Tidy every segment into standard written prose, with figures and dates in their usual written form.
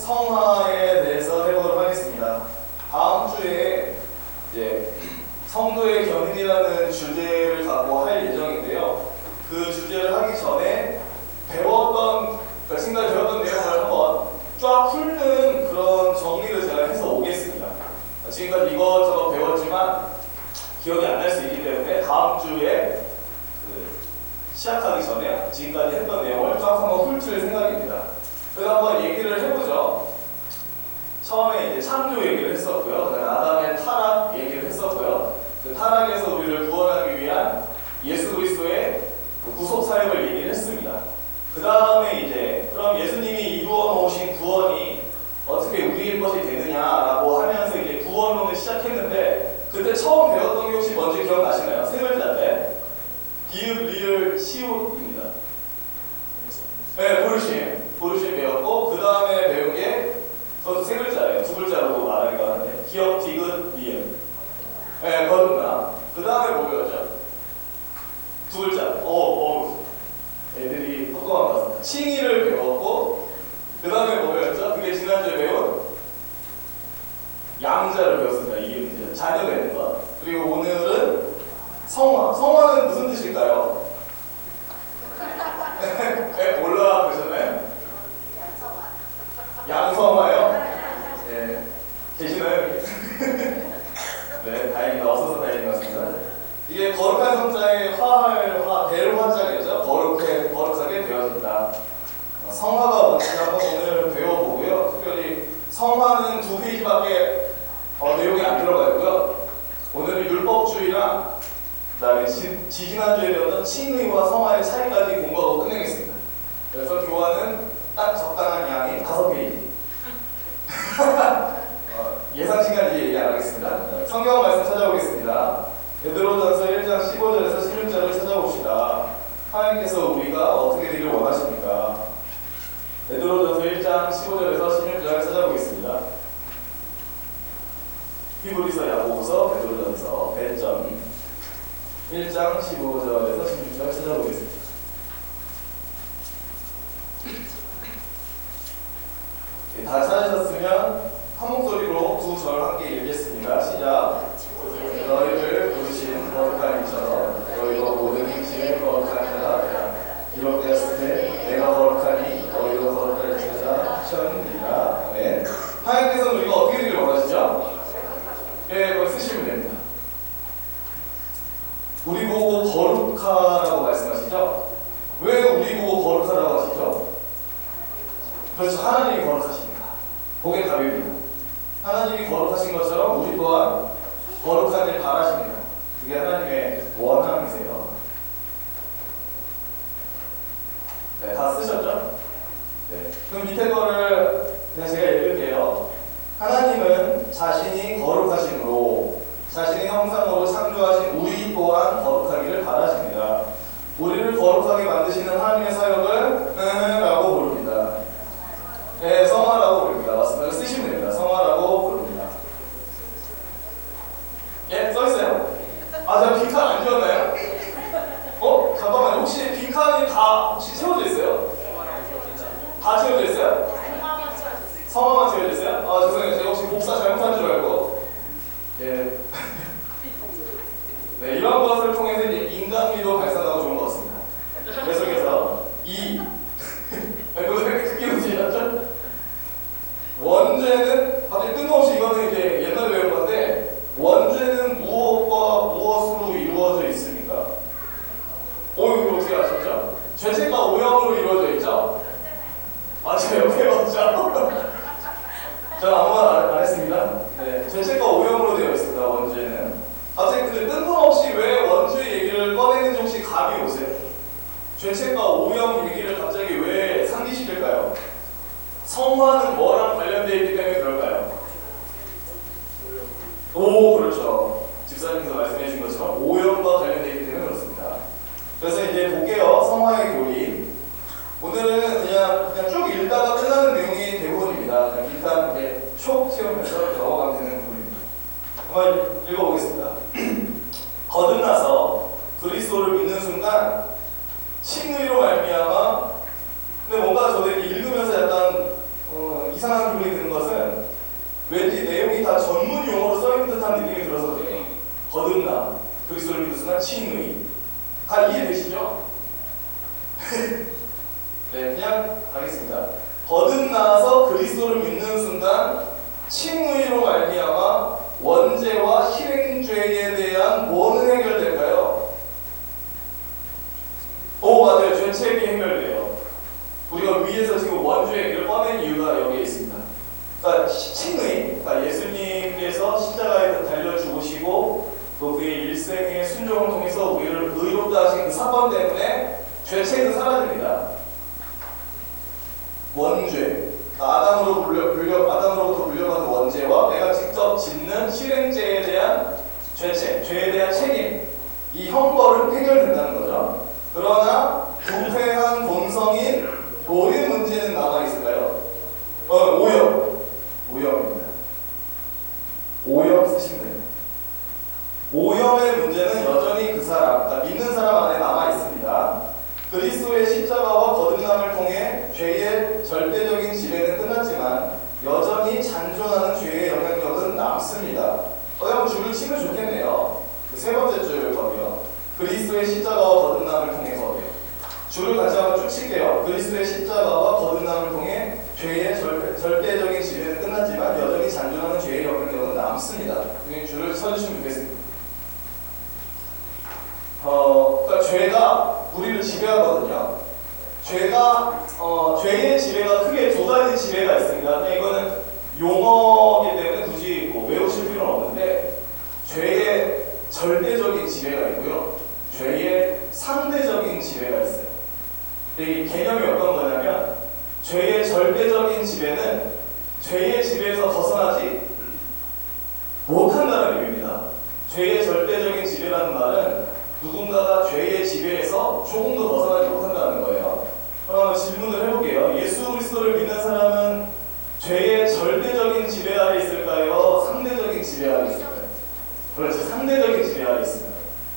성화에 대해서 해보도록 하겠습니다. 다음 주에 이제 성도의 견인이라는 주제를 갖고 할 예정인데요. 그 주제를 하기 전에 지금까지 배웠던 내용을 한번 쫙 훑는 그런 정리를 제가 해서 오겠습니다. 지금까지 이것저것 배웠지만 기억이 안 날 수 있기 때문에 다음 주에 시작하기 전에 지금까지 했던 내용을 쫙 한번 훑을 생각입니다. 그래서 한번 얘기를 해보죠. 처음에 이제 창조 얘기를 했었고요. 그다음에 아담의 타락 얘기를 했었고요. 그 타락에서 우리를 구원하기 위한 예수 그리스도의 구속 사역을 얘기를 했습니다. 그 다음에 이제 그럼 예수님이 이루어 놓으신 구원이 어떻게 우리의 것이 되느냐라고 하면서 이제 구원론을 시작했는데 그때 처음 배웠던 게 혹시 뭔지 기억나시나요? 세 글자인데 기읍, 리을, 시옷입니다. 네, 부르심 배웠고 그 다음에 배운 게 저도 세 글자예요. 두 글자로 말하기가 하는데 기역, 디귿, 리을. 네, 거듭나. 그 다음에 뭐 배웠죠? 두 글자. 애들이 똑똑한 것 같습니다. 칭의를 배웠고 그 다음에 뭐 배웠죠? 그게 지난주에 배운 양자를 배웠습니다. 이게 자녀 되는 것. 그리고 오늘은 성화. 성화는 무슨 뜻일까요? 네, 몰라 그러셨나요? 양성화요? 네. 계시나요? 네, 다행이다. 없어서 다행인 것 같습니다. 이게 거룩한 성자의 대로 화자겠죠? 거룩하게 되어진다. 성화가 뭔지 한번 오늘 배워보고요. 특별히 성화는 2페이지밖에 내용이 안 들어가 있고요. 오늘은 율법주의랑 그다음에 지지난주에 배웠던 칭의와 성화의 차이까지 공부하고 끝내겠습니다. 그래서 교환은 딱 적당한 양이 5페이지. 예상 시간 뒤에 얘기 안 하겠습니다. 성경 말씀 찾아보겠습니다. 베드로전서 1장 15절에서 16절을 찾아봅시다. 하나님께서 우리가 어떻게 되길 원하십니까? 베드로전서 1장 15절에서 16절 찾아보겠습니다. 히브리서, 야고보서, 베드로전서, 배점 1장 15절에서 16절 찾아보겠습니다. 다 찾으셨으면 한 목소리로 두 절 함께 읽겠습니다. 시작. 너희를 부르신 거룩한 이처럼 너희도 모든 행실에 거룩한 자가 되라. 기록되었을 때 내가 거룩하니 너희도 거룩할 자가 하셨느니라. 아멘. 하나님께서는 우리가 어떻게 되길 원하시죠? 네, 그걸 쓰시면 됩니다. 우리 보고 거룩하라고 말씀하시죠? 왜 우리 보고 거룩하라고 하시죠? 그렇죠. 하나님이 거룩하십니다. 그게 답입니다. 하나님이 거룩하신 것처럼 우리 또한 거룩하길 바라십니다. 그게 하나님의 원함이세요. 네, 다 쓰셨죠? 네. 그럼 밑에 거를 그냥 제가 읽을게요. 하나님은 자신이 거룩하심으로 자신의 형상으로 창조하신 우리 또한 거룩하기를 바라십니다. 우리를 거룩하게 만드시는 하나님의 사역을 라고 부릅니다. 네, 성화라고 부릅니다. 맞습니다. 쓰시면 됩니다. 성화라고 부릅니다. 예, 써있어요. 제가 빈칸 안 지웠나요? 잠깐만요. 혹시 빈칸이 다 채워져 있어요? 다 채워져 있어요? 성화만 채워져 있어요? 죄송해요. 제가 혹시 복사 잘못한 줄 알고. 예. 네, 이런 것을 통해서 이제 인간미도 발산하고 좋은 것 같습니다. 계속해서 이거 크게 웃으셨죠? 원죄는 갑자기 뜬금없이 이거는 이제 옛날에 배운 건데 원죄는 무엇과 무엇으로 이루어져 있습니까? 이거 어떻게 아셨죠? 죄책과 오염으로 이루어져 있죠? 제가 배웠죠? 저는 아무 말 안 했습니다. 네, 죄책과 오염으로 되어 있습니다. 원죄는. 갑자기 근데 뜬금없이 왜 원죄 얘기를 꺼내는지 혹시 감이 오세요? 죄책과 오염 얘기를 갑자기 왜 상기시킬까요? 성화는 뭐랑 관련되어 있기 때문에 그럴까요? 그렇죠. 집사님께서 말씀해 주신 것처럼 오염과 관련되어 있기 때문에 그렇습니다. 그래서 이제 볼게요. 성화의 교리. 오늘은 그냥 쭉 읽다가 끝나는 내용이 대부분입니다. 그냥 일단 이렇게 촉 채우면서 넘어가면 되는 부분입니다. 한번 읽어보겠습니다. 거듭나서 그리스도를 믿는 순간 칭의로 말미암아 근데 뭔가 저도 읽으면서 약간 이상한 네, 그냥 가겠습니다. 거듭나서 그리스도를 믿는 순간 칭의로 말미암아 원죄와 실행죄에 대한 뭐는 해결될까요? 맞아요. 죄책이 해결돼요. 우리가 위에서 지금 원죄 얘기를 꺼낸 이유가 여기에 있습니다. 그러니까 칭의, 그러니까 예수님께서 십자가에 달려 죽으시고 또 그의 일생의 순종을 통해서 우리를 의롭다 하신 그 사건 때문에 죄책은 사라집니다. 원죄, 아담으로부터 물려받은 원죄와 내가 직접 짓는 실행죄에 대한 죄책, 죄에 대한 책임, 이 형벌은 해결된다는 거죠. 그러나 부패한 본성인 뭐의 문제는 남아있을까요? 오염입니다. 오염 쓰시면 됩니다. 오염의 문제는 여전히 그 사람, 그러니까 믿는 사람 안에 남아있습니다. 그리스도의 십자가와 거듭남을 통해 죄의 절대적인 지배는 끝났지만 여전히 잔존하는 죄의 영향력은 남습니다. 한번 줄을 치면 좋겠네요. 그 세 번째 줄 거고요. 그리스도의 십자가와 거듭남을 통해 거고요. 줄을 같이 한번 쭉 칠게요. 그리스도의 십자가와 거듭남을 통해 죄의 절대적인 지배는 끝났지만 여전히 잔존하는 죄의 영향력은 남습니다. 줄을 쳐주시면 좋겠습니다. 그러니까 죄가 우리를 지배하거든요. 죄의 지배가 크게 두 가지 지배가 있습니다. 근데 이거는 용어이기 때문에 굳이 외우실 필요는 없는데, 죄의 절대적인 지배가 있고요. 죄의 상대적인 지배가 있어요. 근데 이 개념이 어떤 거냐면, 죄의 절대적인 지배는 죄의 지배에서 벗어나지 못한다는 의미입니다. 죄의 절대적인 지배라는 말은 누군가가 죄의 지배에서 조금 더 벗어나지 못한다는 거예요. 그럼 질문을 해볼게요. 예수 그리스도를 믿는 사람은 죄의 절대적인 지배 아래 있을까요? 상대적인 지배 아래 있을까요? 그렇죠. 상대적인 지배 아래 있습니다.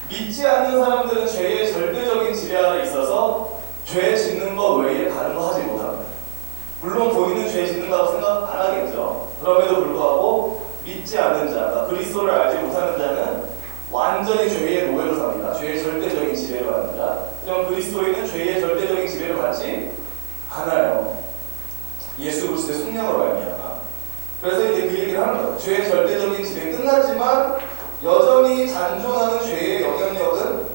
믿지 않는 사람들은 죄의 절대적인 지배 아래 있어서 죄 짓는 것 외에 다른 거 하지 못합니다. 물론 본인은 죄 짓는다고 생각 안 하겠죠. 그럼에도 불구하고 믿지 않는 자, 그러니까 그리스도를 알지 못하는 자는 완전히 죄의 노예로 삽니다. 죄의 절대적인 지배를 받는 자. 그럼 그리스도인은 죄의 절대적인 지배를 받지 않아요. 예수 그리스도의 속량으로 말미암아. 그래서 이제 그 얘기를 하는 거예요. 죄의 절대적인 지배는 끝났지만 여전히 잔존하는 죄의 영향력은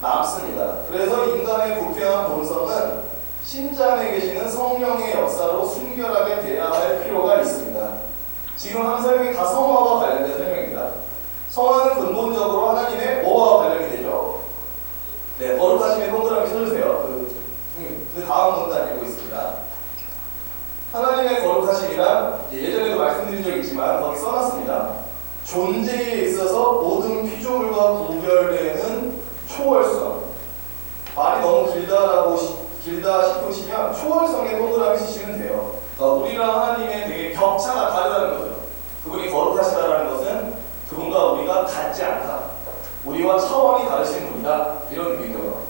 남습니다. 그래서 인간의 부패한 본성은 신자 안에 계시는 성령의 역사로 순결하게 돼야 할 필요가 있습니다. 지금 한 설명이 다 성화와 관련된 설명입니다. 성화는 근본적으로 하나님의 뭐와 관련이 되죠? 네, 거룩하심에 동그라미 쳐주세요. 그 다음 문단 읽고 있습니다. 하나님의 거룩하심이란 예전에도 말씀드린 적 있지만 거기 써놨습니다. 존재에 있어서 모든 피조물과 구별되는 초월성. 말이 너무 길다 싶으시면 초월성에 동그라미 치시면 돼요. 그러니까 우리랑 하나님의 되게 격차가 다르다는 거죠. 그분이 거룩하시다라는 것은 그분과 우리가 같지 않다. 우리와 차원이 다르신 분이다. 이런 의미고요.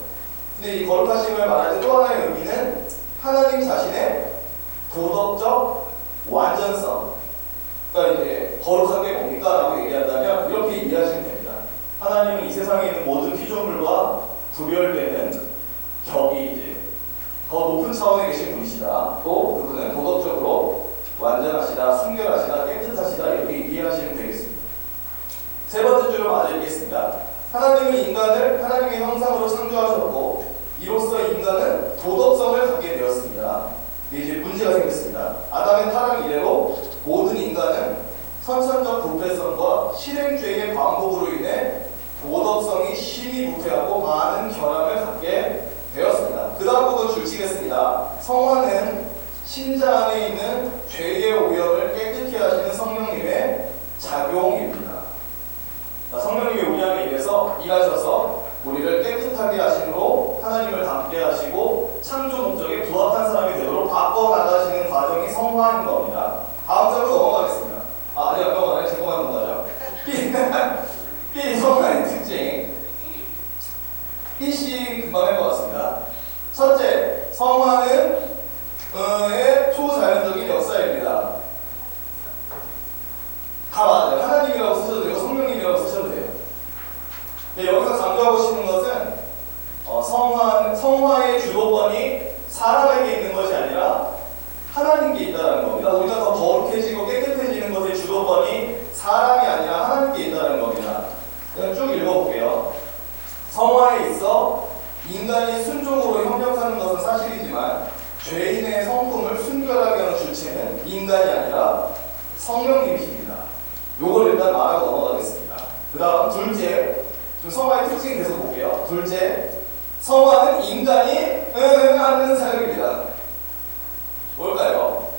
근데 이 거룩하심을 말할 때 또 하나의 의미는 하나님 자신의 도덕적 완전성. 그러니까 이제 거룩한 게 뭡니까? 라고 얘기한다면 이렇게 이해하시면 됩니다. 하나님은 이 세상에 있는 모든 피조물과 구별되는 격이 이제 더 높은 차원에 계신 분이시다. 또 그분은 도덕적으로 완전하시다, 순결하시다, 깨끗하시다 이렇게 이해하시면 되겠습니다. 세 번째 줄을 마저 읽겠습니다. 하나님은 인간을 하나님의 형상으로 창조하셨고 이로써 인간은 도덕성을 갖게 되었습니다. 이제 문제가 생겼습니다. 아담의 타락 이래로 모든 인간은 선천적 부패성과 실행죄의 반복으로 인해 도덕성이 심히 부패하고 많은 결함을 갖게 되었습니다. 그 다음 부분 줄 치겠습니다. 성화는 신자 안에 있는 죄의 오염을 깨끗게 하시는 성령님의 작용입니다. 성령님이 우리 안에 일하셔서 우리를 깨끗하게 하심으로 하나님을 닮게 하시고 창조 목적에 부합한 사람이 되도록 바꿔나가시는 과정이 성화인 겁니다. 다음 장으로 넘어가겠습니다. 아직 안 넘어가네. 제 것만 넘어가죠. B 성화의 특징. B씨 금방 할 것 같습니다. 첫째, 성화는 초자연적인 역사입니다. 다 맞아요. 하나님이라고 쓰셔도 되고 성령님이라고 쓰셔도 돼요. 근데 여기서 강조하고 싶은 것은 성화의 주도권 주도권이 사람에게 있는 것이 아니라 하나님께 있다는 겁니다. 우리가 더 거룩해지고 깨끗해지는 것의 주도권이 사람이 아니라 하나님께 있다는 겁니다. 그냥 쭉 읽어볼게요. 성화에 있어 인간이 순종으로 협력하는 것은 사실이지만 죄인의 성품을 순결하게 하는 주체는 인간이 아니라 성령님이십니다. 요걸 일단 말하고 넘어가겠습니다. 그 다음 둘째, 좀 성화의 특징 계속 볼게요. 둘째, 성화는 인간이 하는 사역입니다. 뭘까요?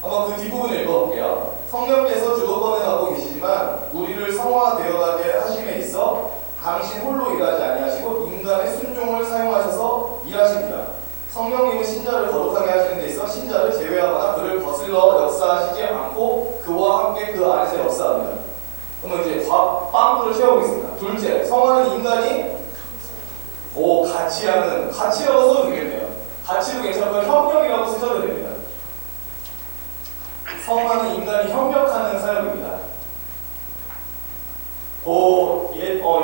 한번 그 뒷부분을 읽어볼게요. 성령께서 주도권을 갖고 계시지만 우리를 성화되어가게 하심에 있어 당신 홀로 일하지 아니하시고 인간의 순종을 사용하셔서 일하십니다. 성령님은 신자를 거룩하게 하시는 데 있어 신자를 제외하거나 그를 거슬러 역사하시지 않고 그와 함께 그 안에서 역사합니다. 그러면 이제 빵구를 채워보겠습니다. 둘째, 성화는 인간이 가치라고 써도 되겠네요. 가치도 괜찮고 협력이라고 쓰셔도 됩니다. 성화는 인간이 협력하는 사역입니다.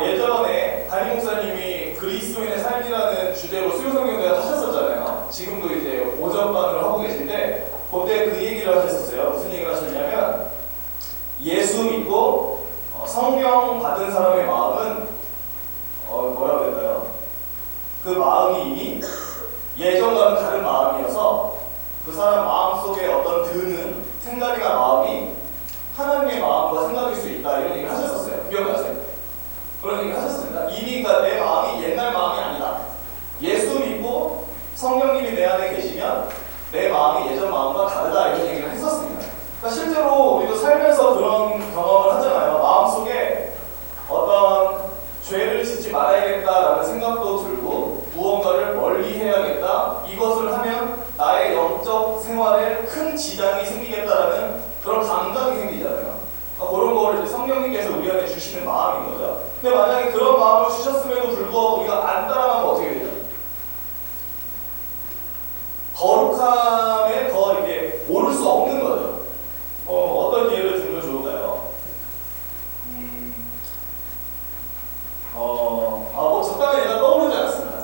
예전에 담임 목사님이 그리스도인의 삶이라는 주제로 수요성경대회 하셨었잖아요. 지금도 이제 오전반을 하고 계신데 그때 그 얘기를 하셨었어요. 무슨 얘기를 하셨냐면 예수 믿고 성령 받은 사람의 마음은 뭐라고 할까요? 그 마음이 이미 예전과는 다른 마음이어서 그 사람 마음속에 어떤 드는 생각이나 마음이 하나님의 마음과 생각일 수 있다 이런 얘기를 하셨었어요. 기억나세요? 그런 얘기를 하셨습니다. 이미 그러니까 내 마음이 옛날 마음이 아니다. 예수 믿고 성령님이 내 안에 계시면 내 마음이 예전 마음과 다르다 이런 얘기를 했었습니다. 그러니까 실제로 우리도 살면서 그런 경험을 하잖아요. 마음속에 어떤 죄를 짓지 말아야겠다라는 생각도 들고 무언가를 멀리 해야겠다. 이것을 하면 나의 영적 생활에 큰 지장이 생기겠다라는 그런 감각이 생기잖아요. 그러니까 그런 거를 이제 성령님께서 우리한테 주시는 마음인 거죠. 근데 만약에 그런 마음을 주셨음에도 불구하고 우리가 안 따라가면 어떻게 되죠? 거룩함에 더 이렇게 오를 수 없는 거죠. 어떤 예를 들면 좋을까요? 뭐 적당한 예가 떠오르지 않습니다.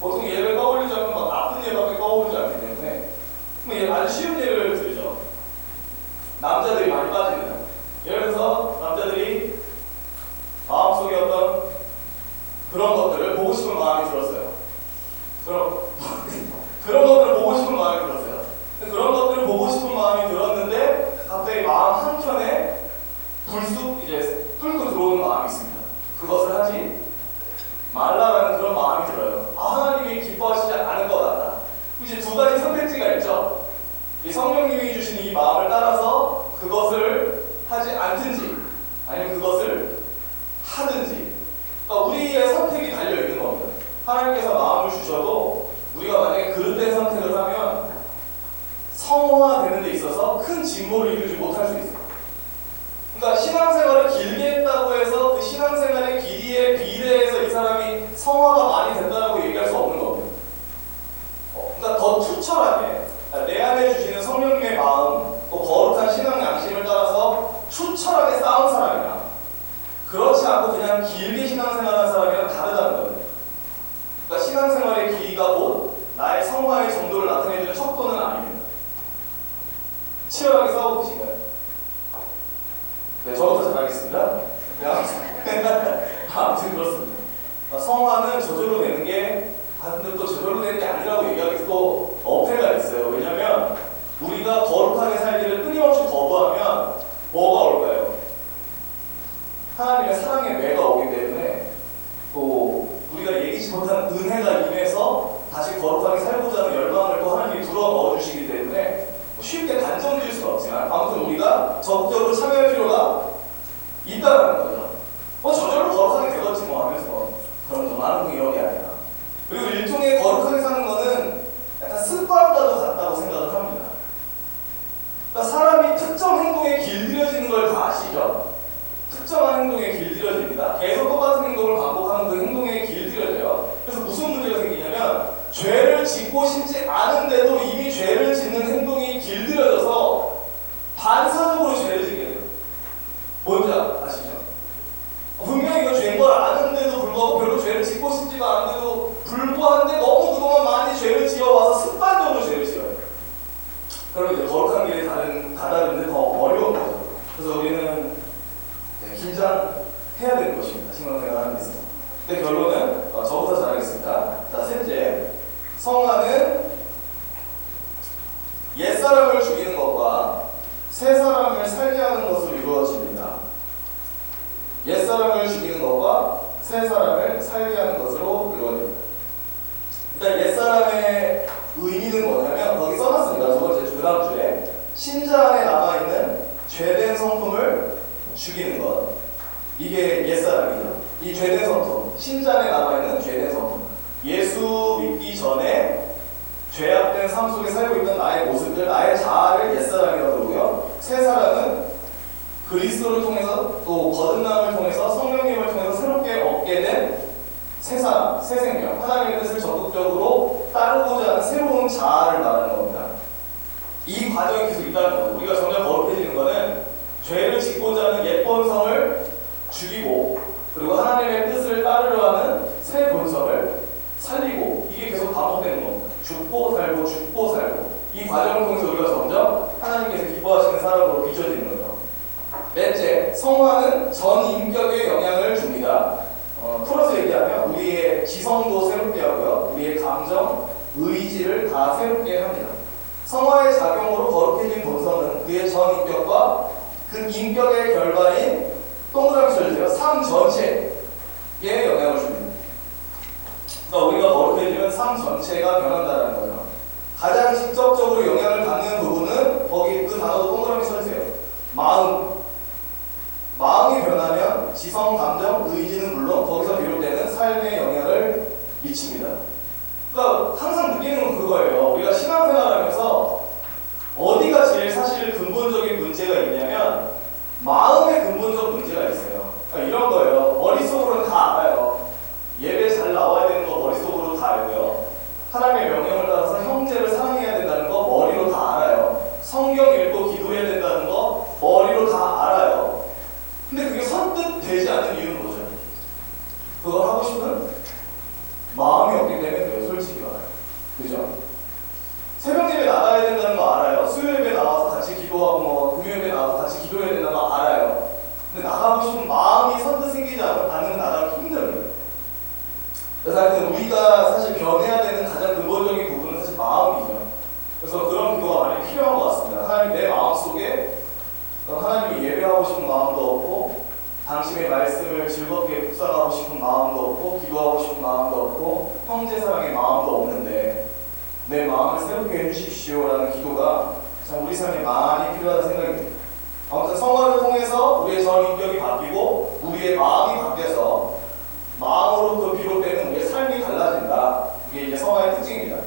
보통 예를 떠올리자면 막 나쁜 예밖에 떠오르지 않기 때문에 아주 쉬운 예를 들죠. 남자들이 많이 빠지는. 예를 들어서 남자들이 마음속에 어떤 그런 것들을 보고 싶은 마음이 들었어요. 그런 것들을 보고 싶은 마음이 들었어요. 그런 것들을 보고 싶은 마음이 들었는데 갑자기 마음 한켠에 불쑥 이제 뚫고 들어오는 마음이 있습니다. 그것을 하지 말라라는 그런 마음이 들어요. 하나님이 기뻐하시지 않을 것 같다. 이제 두 가지 선택지가 있죠. 이 성령님이 주신 이 마음을 따라서 그것을 하지 않든지 아니면 그것을 하든지. 그러니까 우리의 선택이 달려있는 겁니다. 하나님께서 마음을 주셔도 우리가 만약에 그릇된 선택을 하면 성화되는 데 있어서 큰 진보를 이루지 못할 수 있어요. 그러니까 신앙생활을 길게 했다고 해서 그 신앙생활의 길이에 비례해서 이 사람이 성화가 많이 된다고 얘기할 수 없는 겁니다. 그러니까 더 투철하게 내 안에 주시는 성령님의 마음, 또 거룩한 신앙 양심을 따라서 투철하게 싸운 사람이랑 그렇지 않고 그냥 길게 신앙생활하는 사람이랑 다르다는 거예요. 그러니까 신앙생활의 길이가 곧 나의 성화의 정도를 나타내주는 척도는 아닙니다. 치열하게 싸워보시나요? 네, 저부터 잘하겠습니다. 아무튼 그렇습니다. 성화는 저절로 되는 게 근데 또 저절로 되는 게 아니라고 얘기하기 또 어폐가 있어요. 왜냐면 우리가 거룩하게 살기를 끊임없이 거부하면 뭐가 올까요? 하나님의 사랑의 매가 오기 때문에 또 우리가 예기치 못한 은혜가 임해서 다시 거룩하게 살고자 하는 열망을 또 하나님이 불어 넣어주시기 때문에 쉽게 단정 지을 수는 없지만 아무튼 우리가 적극적으로 참여할 필요가 있다는 거죠. 저절로 거룩하게 되겠지 뭐 하면서 그런 좀 많은 이런 게 아니라. 그리고 일종의 거룩하게 사는 거는 약간 습관과도 같다고 생각을 합니다. 그러니까 사람이 특정 행동에 길들여지는 걸 다 아시죠? 특정한 행동에 길들여집니다. 계속 똑같은 행동을 반복하는 그 행동에 길들여져요. 그래서 무슨 문제가 생기냐면 죄를 짓고 싶지 않은데도 이미 죄를 짓는 행동이 길들여져서 삶 속에 살고 있던 나의 모습들, 나의 자아를 옛사람이라고 그러고요. 새사람은 그리스도를 통해서 또 거듭남을 통해서 성령님을 통해서 새롭게 얻게 된 새사람, 새생명, 하나님의 뜻을 적극적으로 따르고자 하는 새로운 자아를 말하는 겁니다. 이 과정이 계속 있다는 거죠. 우리가 점점 거룩해지는 것은 죄를 짓고자 하는 옛 본성을 죽이고 그리고 하나님의 뜻을 따르려 하는 새 본성을 살리고 이게 계속 반복되는 겁니다. 죽고 살고 죽고 살고 이 과정을 통해서 우리가 점점 하나님께서 기뻐하시는 사람으로 비춰지는 거죠. 넷째, 성화는 전 인격에 영향을 줍니다. 풀어서 얘기하면 우리의 지성도 새롭게 하고요. 우리의 감정, 의지를 다 새롭게 합니다. 성화의 작용으로 거룩해진 본성은 그의 전 인격과 그 인격의 결과인 동그라미 쳐주세요. 삶 전체에 영향을 줍니다. 그러니까 우리가 거룩해지면 삶 전체가 변한다는 거죠. 가장 직접적으로 영향을 받는 부분은 거기 그 단어도 동그라미 쳐주세요. 마음이 변하면 지성, 감정, 의지는 물론 거기서 비롯되는 삶에 영향을 미칩니다. 그러니까 항상 느끼는 건 그거예요. 우리가 신앙생활하면서 어디가 제일 사실 근본적인 문제가 있냐면 마음의 근본적 문제가 있어요. 그러니까 이런 거예요. 머릿속으로는 다 알아요. 예배 잘 나와야 되는 거 머릿속으로 다 알고요. 하나님의 명령을 따라서 형제를 사랑해야 된다는 거 머리로 다 알아요. 성경 읽고 기도해야 된다는 거 머리로 다 알아요. 근데 그게 선뜻 되지 않는 이유는 뭐죠? 그걸 하고 싶은 마음이 없기 때문에 그래요. 솔직히 말해요. 그죠? 새벽 예배 나가야 된다는 거 알아요. 수요 예배 나와서 같이 기도하고 금요 예배 나와서 같이 기도해야 된다는 거 알아요. 근데 나가고 싶은 마음이 선뜻 생기지 않으면 나가기 힘들어요. 그래서 하여튼 우리가 사실 변해야 되는 가장 근본적인 부분은 사실 마음이죠. 그래서 그런 기도가 많이 필요한 것 같습니다. 하나님 내 마음속에 하나님이 예배하고 싶은 마음도 없고 당신의 말씀을 즐겁게 묵상하고 싶은 마음도 없고 기도하고 싶은 마음도 없고 형제 사랑의 마음도 없는데 내 마음을 새롭게 해주십시오라는 기도가 참 우리 삶에 많이 필요하다는 생각이 듭니다. 아무튼 성화를 통해서 우리의 전 인격이 바뀌고 우리의 마음이 바뀌어서 마음으로부터 비롯되는 우리의 삶이 달라진다. 이게 이제 성화의 특징입니다.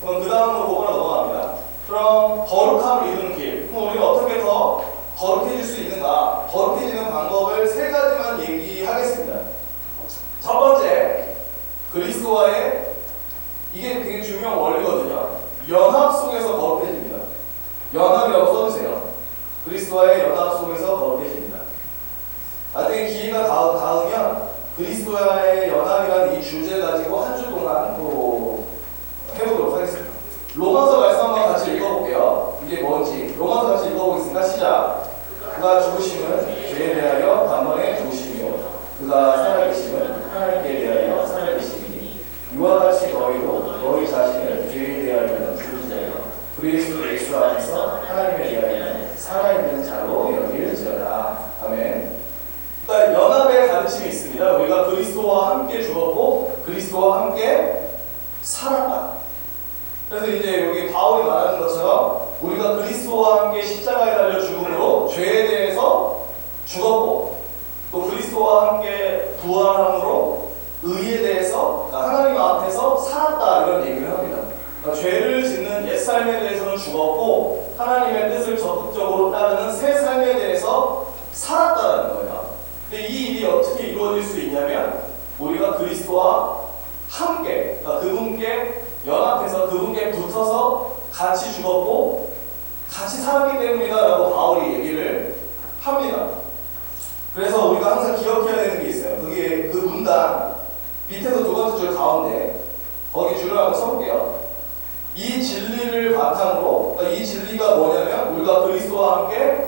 그럼 그 다음으로 보고 넘어갑니다. 그럼 거룩함을 이루는 길. 그럼 우리가 어떻게 더 거룩해질 수 있는가? 거룩해지는 방법을 세 가지만 얘기하겠습니다. 첫 번째, 그리스도와의 이게 되게 중요한 원리거든요. 연합 속에서 거룩해집니다. 연합이라고 써주세요. 그리스도와의 연합 속에서 거룩해집니다. 나중에 기회가 닿으면 그리스도와의 연합이라는 이 주제 가지고 한 주 동안 또 해보도록 하겠습니다. 로마서 말씀 한번 같이 읽어볼게요. 이게 뭔지 로마서 같이 읽어보겠습니다. 시작. 그가 죽으심은 죄에 대하여 단번에 죽으시며 그가 살아계심은 하나님께 대하여 살아계시니 이와 같이 너희도 너희 자신을 죄에 대하여는 죽은 자요 그리스도 예수 안에서 하나님에 대하여는 살아있는 자로 여길지어다. 아멘. 그러니까 연합의 가르침이 있습니다. 우리가 그리스도와 함께 죽었고 그리스도와 함께 살았다. 그래서 이제 여기 바울이 말하는 것처럼 우리가 그리스도와 함께 십자가에 달려 죽음으로 죄에 대해서 죽었고 또 그리스도와 함께 부활함으로 의에 대해서 하나님 앞에서 살았다 이런 얘기를 합니다. 그러니까 죄를 짓는 옛삶에 대해서는 죽었고 하나님의 뜻을 적극적으로 따르는 새 삶에 대해서 살았다는 거예요. 근데 이 일이 어떻게 이루어질 수 있냐면 우리가 그리스도와 함께 그러니까 그분께 연합해서 그분께 붙어서 같이 죽었고 같이 살았기 때문이다 라고 바울이 얘기를 합니다. 그래서 우리가 항상 기억해야 되는 게 있어요. 그게 그 문단 밑에서 두 번째 줄 가운데 거기 줄을 한번 쳐볼게요. 이 진리를 바탕으로 그러니까 이 진리가 뭐냐면 우리가 그리스도와 함께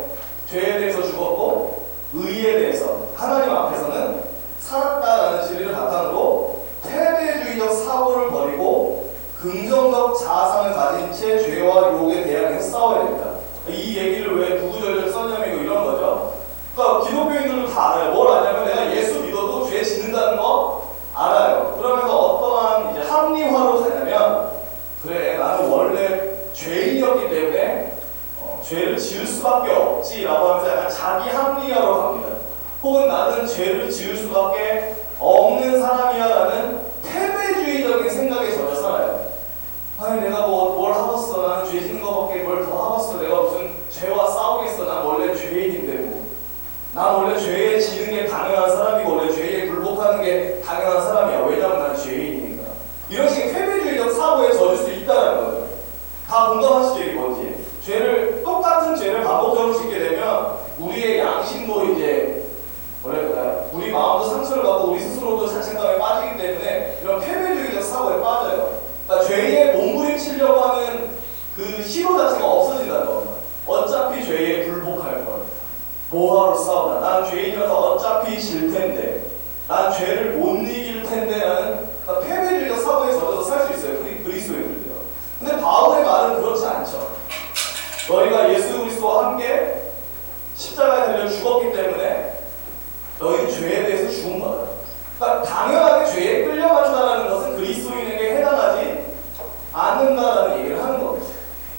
죄에 대해서 죽었고 의에 대해서 하나님 앞에서는 살았다라는 진리를 바탕으로 패배주의적 사고를 버리고 긍정적 자아상을 가진 채 죄와 유혹에 대항해서 싸워야 됩니다. 이 얘기를 왜 구구절절 썼냐면 이런 거죠. 그러니까 기독교인들도 다 알아요. 뭘 아냐면 내가 예수 믿어도 죄 짓는다는 거 알아요. 그러면서 어떠한 이제 합리화로 가냐면 그래 나는 원래 죄인이었기 때문에 죄를 지을 수밖에 없지라고 하면서 약간 자기 합리화로 갑니다. 혹은 나는 죄를 지을 수밖에 없는 사람이야라는 패배주의적인 생각에 젖어 살아요. 아니 내가 뭘 하겠어 거기 뭘 더 하겠어. 내가 무슨 죄와 싸우겠어. 난 원래 죄인인데 뭐. 난 원래 죄에 지는 게 당연한 사람이고 원래 죄에 굴복하는 게 당연한 사람이야. 왜냐면 난 죄인이니까. 이런 식의 패배주의적 사고에 젖을 수 있다는 거죠. 다 공감하시죠, 이건지. 똑같은 죄를 반복적으로 짓게 되면 우리의 양심도 이제 뭐랄까요? 우리 마음도 상처를 받고 우리 스스로도 자책감에 빠지기 때문에 이런 패배주의적 사고에 빠져요. 그러니까 죄에 몸부림치려고 하는 그 시도 자체가 없어진다는 겁니다. 어차피 죄에 굴복할 걸. 뭐하러 싸우나? 난 죄인이라서 어차피 질 텐데. 난 죄를 못 이길 텐데. 라는 그러니까 패배주의적 사고에 젖어서 살 수 있어요. 그리스도인들도요. 근데 바울의 말은 그렇지 않죠. 너희가 예수 그리스도와 함께 십자가에 달려 죽었기 때문에 너희는 죄에 대해서 죽은 거다. 그러니까 당연하게 죄에 끌려간다는 것은 그리스도인에게 해당하지 않는다라는 얘기를 하는 겁니다.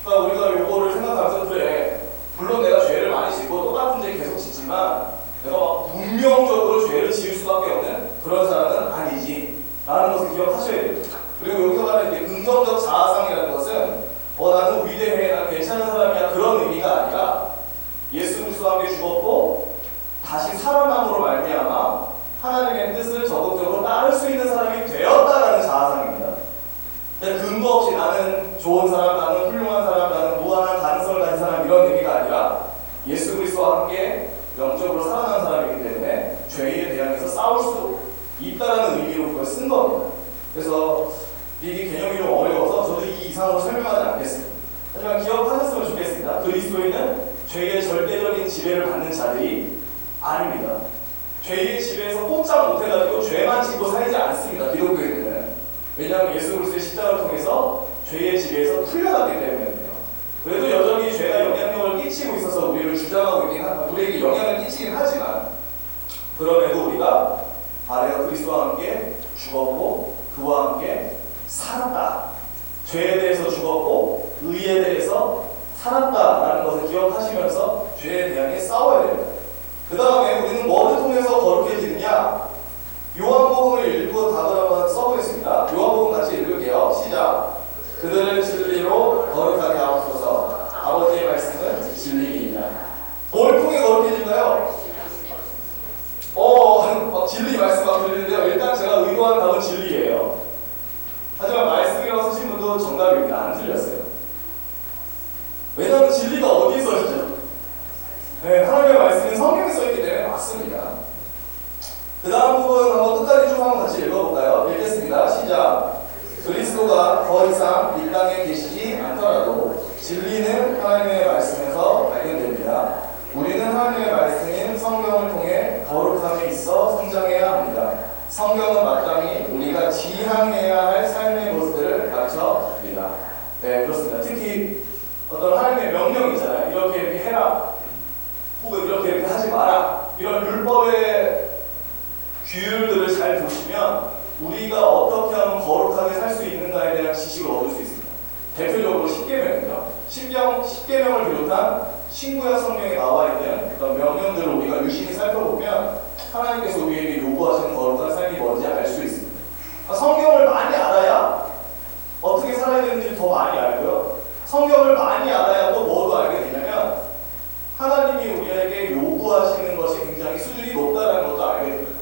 그러니까 우리가 요거를 생각하면서 그래, 물론 내가 죄를 많이 짓고 똑같은 죄 계속 짓지만 내가 막 운명적으로 죄를 지을 수밖에 없는 그런 사람은 아니지 라는 것을 기억하셔야 돼요. 그리고 여기서 말하는 이제 긍정적 자아상이라는 것은 나는 위대해, 난 괜찮은 사람이야 그런 의미가 아니라 예수 그리스도와 함께 죽었고 다시 살아남으로 말미암아 하나님의 뜻을 적극적으로 따를 수 있는 사람이 되었다라는 자아상입니다. 근거 없이 나는 좋은 사람, 나는 훌륭한 사람, 나는 무한한 가능성을 가진 사람 이런 의미가 아니라 예수 그리스도와 함께 영적으로 살아난 사람이기 때문에 죄에 대항해서 싸울 수 있다라는 의미로 그걸 쓴 겁니다. 그래서 이게 개념이 좀 어려워서 저도 이 이상으로 설명하지 않겠습니다. 하지만 기억하셨으면 좋겠습니다. 그리스도인은 죄의 절대적인 지배를 받는 자들이 아닙니다. 죄의 지배에서 꼼짝 못해가지고 죄만 짓고 살지 않습니다. 기독교인들은. 왜냐하면 예수 그리스도의 십자가를 통해서 죄의 지배에서 풀려났기 때문이에요. 그래도 여전히 죄가 영향력을 끼치고 있어서 우리를 주장하고 있긴 하지만 우리에게 영향을 끼치긴 하지만 그럼에도 우리가 내가 그리스도와 함께 죽었고 그와 함께 살았다. 죄에 대해서 죽었고 의에 대해서 살았다라는 것을 기억하시면서 죄에 대항해 싸워야 됩니다. 그 다음에 우리는 뭐를 통해서 거룩해지느냐? 요한복음을 읽고 답을 한번 써보겠습니다. 요한복음 같이 읽을게요. 시작. 그들을 진리로 거룩하게 하옵소서. 아버지의 말씀은 진리이다. 뭘 통해 거룩해질까요? 진리 말씀 막 들리는데요. 일단 제가 의도한 답은 진리예요. 하지만 말씀이라고 쓰신 분도 정답입니다. 안 틀렸어요. 왜냐하면 진리가 어디에 써있죠? 네, 하나님의 말씀은 성경에 써있기 때문에 맞습니다. 그 다음 부분 한번 끝까지 쭉 한번 같이 읽어볼까요? 읽겠습니다. 시작. 그리스도가 더 이상 이 땅에 계시지 않더라도 진리는 하나님의 말씀에서 발견됩니다. 우리는 하나님의 말씀인 성경을 통해 거룩함에 있어 성장해야 합니다. 성경은 마땅히 우리가 지향해야 할 삶의 모습들을 가르쳐 줍니다. 네, 그렇습니다. 특히 어떤 하나님의 명령 있잖아요. 이렇게 해라. 혹은 이렇게 하지 마라. 이런 율법의 규율들을 잘 보시면 우리가 어떻게 하면 거룩하게 살 수 있는가에 대한 지식을 얻을 수 있습니다. 대표적으로 십계명이죠. 십계명을 비롯한 신구약 성경에 나와 있는 그런 명령들을 우리가 유심히 살펴보면 하나님께서 우리에게 요구하시는 거룩한 삶이 뭔지 알 수 있습니다. 성경을 많이 알아야 어떻게 살아야 되는지 더 많이 알고요. 성경을 많이 알아야 또 뭐도 알게 되냐면 하나님이 우리에게 요구하시는 것이 굉장히 수준이 높다는 것도 알게 됩니다.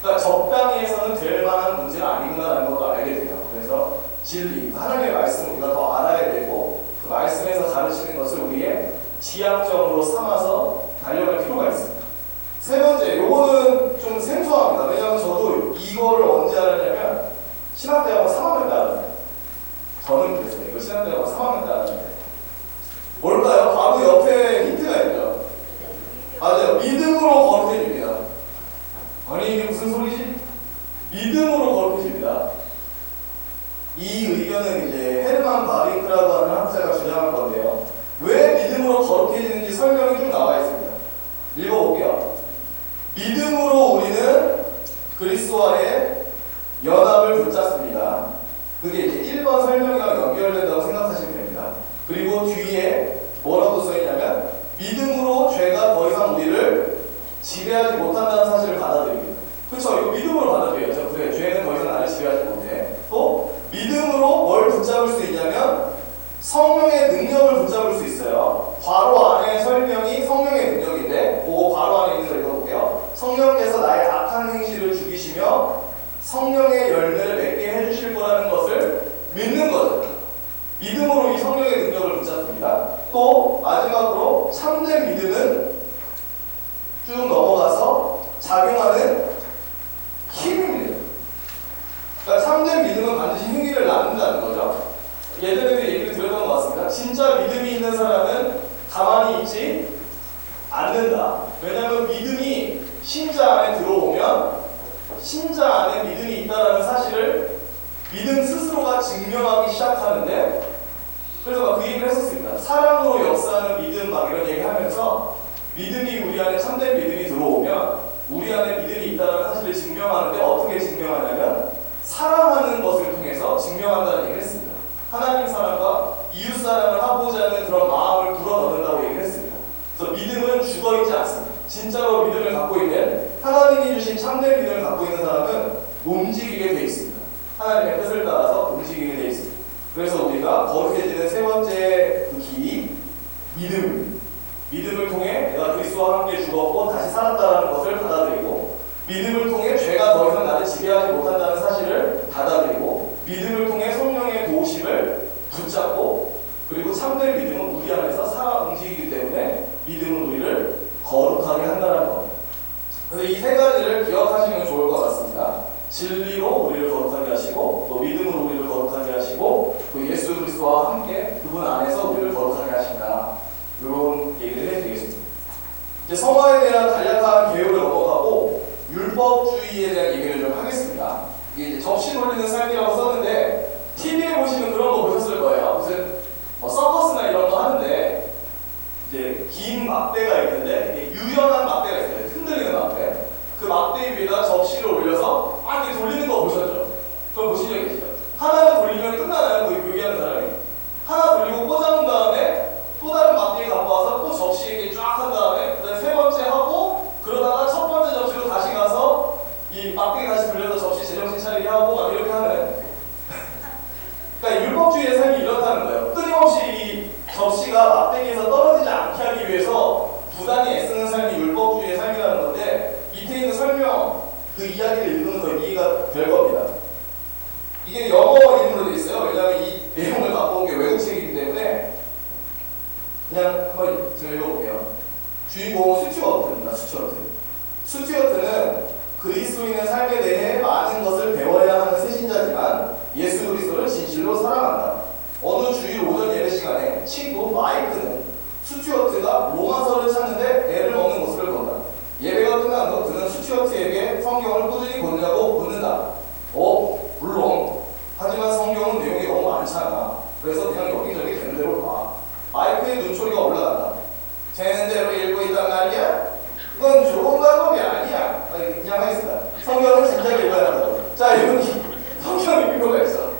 그러니까 적당히 해서는 될 만한 문제는 아니구나라는 것도 알게 돼요. 그래서 진리, 하나님의 말씀을 우리가 더 알아야 되고 그 말씀에서 가르치는 것을 우리의 지향점으로 삼아서 달려갈 필요가 있습니다. 세 번째, 요거는 좀 생소합니다. 왜냐하면 저도 이거를 언제 알았냐면 신학대학원 3학년 때 알았어요. 저는 그랬어요. 이거 신학대학원 3학년 때 알았는데 뭘까요? 바로 옆에 힌트가 있죠. 맞아요. 믿음으로 거룩해집니다. 아니 이게 무슨 소리지? 믿음으로 거룩해집니다. 이 의견은 이제 헤르만 바빙크라고 하는 학자가 주장한 건데요. 왜 믿음으로 거룩해지는지 설명이 좀 나와 있습니다. 읽어볼게요. 믿음으로 우리는 그리스도와의 연합을 붙잡습니다. 그게 이제 1번 설명이랑 연결된다고 생각하시면 됩니다. 그리고 뒤에 뭐라고 써있냐면 믿음으로 죄가 더 이상 우리를 지배하지 못한다는 사실을 받아들입니다. 그렇죠? 이거 믿음으로 받아들여야죠. 그래, 죄는 더 이상 나를 지배하지 못해. 또 믿음으로 뭘 붙잡을 수 있냐면 믿음으로 이 성령의 능력을 붙잡습니다. 또 마지막으로 참된 믿음은 쭉 넘어가서 작용하는 힘입니다. 그러니까 참된 믿음은 반드시 행위를 나눈다는 거죠. 예전에도 얘기를 드렸던 것 같습니다. 진짜 믿음이 있는 사람은 가만히 있지 않는다. 왜냐하면 믿음이 신자 안에 들어오면 신자 안에 믿음이 있다는 사실을 믿음 스스로가 증명하기 시작하는데, 그래서 막 그 얘기를 했었습니다. 사랑으로 역사하는 믿음 막 이런 얘기하면서 믿음이 우리 안에 참된 믿음이 들어오면 우리 안에 믿음이 있다는 사실을 증명하는데 어떻게 증명하냐면 사랑하는 것을 통해서 증명한다는 얘기를 했습니다. 하나님 사랑과 이웃 사랑을 하고자 하는 그런 마음을 불어넣는다고 얘기를 했습니다. 그래서 믿음은 죽어있지 않습니다. 진짜로 믿음을 갖고 있는, 하나님이 주신 참된 믿음을 갖고 있는 사람은 움직이게 돼 있습니다. 하나님의 뜻을 따라서 움직이게 돼 있습니다. 그래서 우리가 거룩해지는 세 번째 그 길이 믿음을 통해 내가 그리스도와 함께 죽었고 다시 살았다는 것을 받아들이고, 믿음을 통해 죄가 더 이상 나를 지배하지 못한다는 사실을 받아들이고, 믿음을 통해 성령의 도우심을 붙잡고, 그리고 참된 믿음은 우리 안에서 살아 움직이기 때문에 믿음은 우리를 거룩하게 한다는 겁니다. 그래서 이 세 가지를 기억하시면 좋을 것 같습니다. 진리로 우리를 거룩하게 하시고, 또 믿음으로 우리를 거룩하게 하시고, 또 예수 그리스도와 함께 그분 안에서 우리를 거룩하게 하신다. 이런 얘기를 해드리겠습니다. 이제 성화에 대한 간략한 개요를 넘어가고 율법주의에 대한 얘기를 좀 하겠습니다. 이게 이제 접시 돌리는 삶이라고 썼는데 TV에 보시면 그런 거 보셨을 거예요. 무슨 서커스나 이런 거 하는데 이제 긴 막대가 있는데 이게 유연한 막대가 있어요. 흔들리는 막대. 그 막대 위에다 접시를 올려서 막 이렇게 돌리는 거 보셨죠? 그거 보신 적 계시죠? 하나는 돌리면 끝나나요? 그 요기하는 사람이? 하나 돌리고 꽂아놓은 다음에 또 다른 막대에 갖고 와서 또 접시에 이렇게 쫙 한 다음에 그다음에 세 번째 하고, 그러다가 첫 번째 접시로 다시 가서 이 막대에 다시 돌려서 접시 제정신 차리게 하고 막 이렇게 하는. 그러니까 율법주의의 삶이 이렇다는 거예요. 끊임없이 이 접시가 막대기에서 떨어지지 않게 하기 위해서 부단히 애쓰는 삶이 율법주의의 삶이라는 건데, 밑에 있는 설명 그 이야기를 읽으면 더 이해가 될 겁니다. 이게 영어 이름으로 되어 있어요. 왜냐하면 이 내용을 갖고 온 게 외국책이기 때문에. 그냥 한번 제가 읽어볼게요. 주인공은 스튜어트입니다. 스튜어트는 그리스도인의 삶에 대해 많은 것을 배워야 하는 새신자지만 예수 그리스도를 진실로 사랑한다. 어느 주일 오전 예배 시간에 친구 마이크는 스튜어트가 로마서를 찾는데 애를 먹는 모습을 본다. 예배가 끝난 후 그는 스튜어트에게 성경을 꾸준히 보느냐고 묻는다. 물론. 하지만 성경은 내용이 너무 많잖아. 그래서 그냥 여기저기 되는 대로 봐. 마이크의 눈초리가 올라간다. 되는 대로 읽고 있단 말이야? 그건 좋은 방법이 아니야. 그냥 하겠습니다. 성경을 진짜 읽어야 한다고. 자, 여기 성경의 비교가 있어.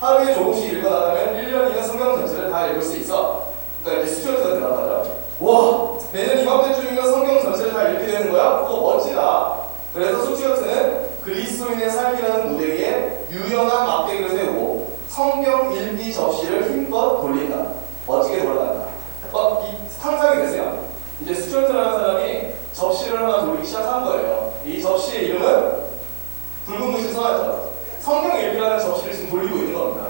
하루에 조금씩 읽어나가면 1년 이내 성경 전체를 다 읽을 수 있어. 그러니까 이제 스튜어트가 대답하죠. 와, 내년 이맘때쯤이면 성경 전체를 다 읽게 되는 거야? 그거 멋지다. 그래서 스튜어트는 그리스도인의 삶이라는 무대 위에 유연한 막대기를 세우고 성경 읽기 접시를 힘껏 돌린다. 멋지게 돌아간다. 상상이 되세요? 이제 스튜어트라는 사람이 접시를 하나 돌리기 시작한 거예요. 이 접시의 이름은 붉은 글씨 써놨죠. 성경 읽기라는 접시를 지금 돌리고 있는 겁니다.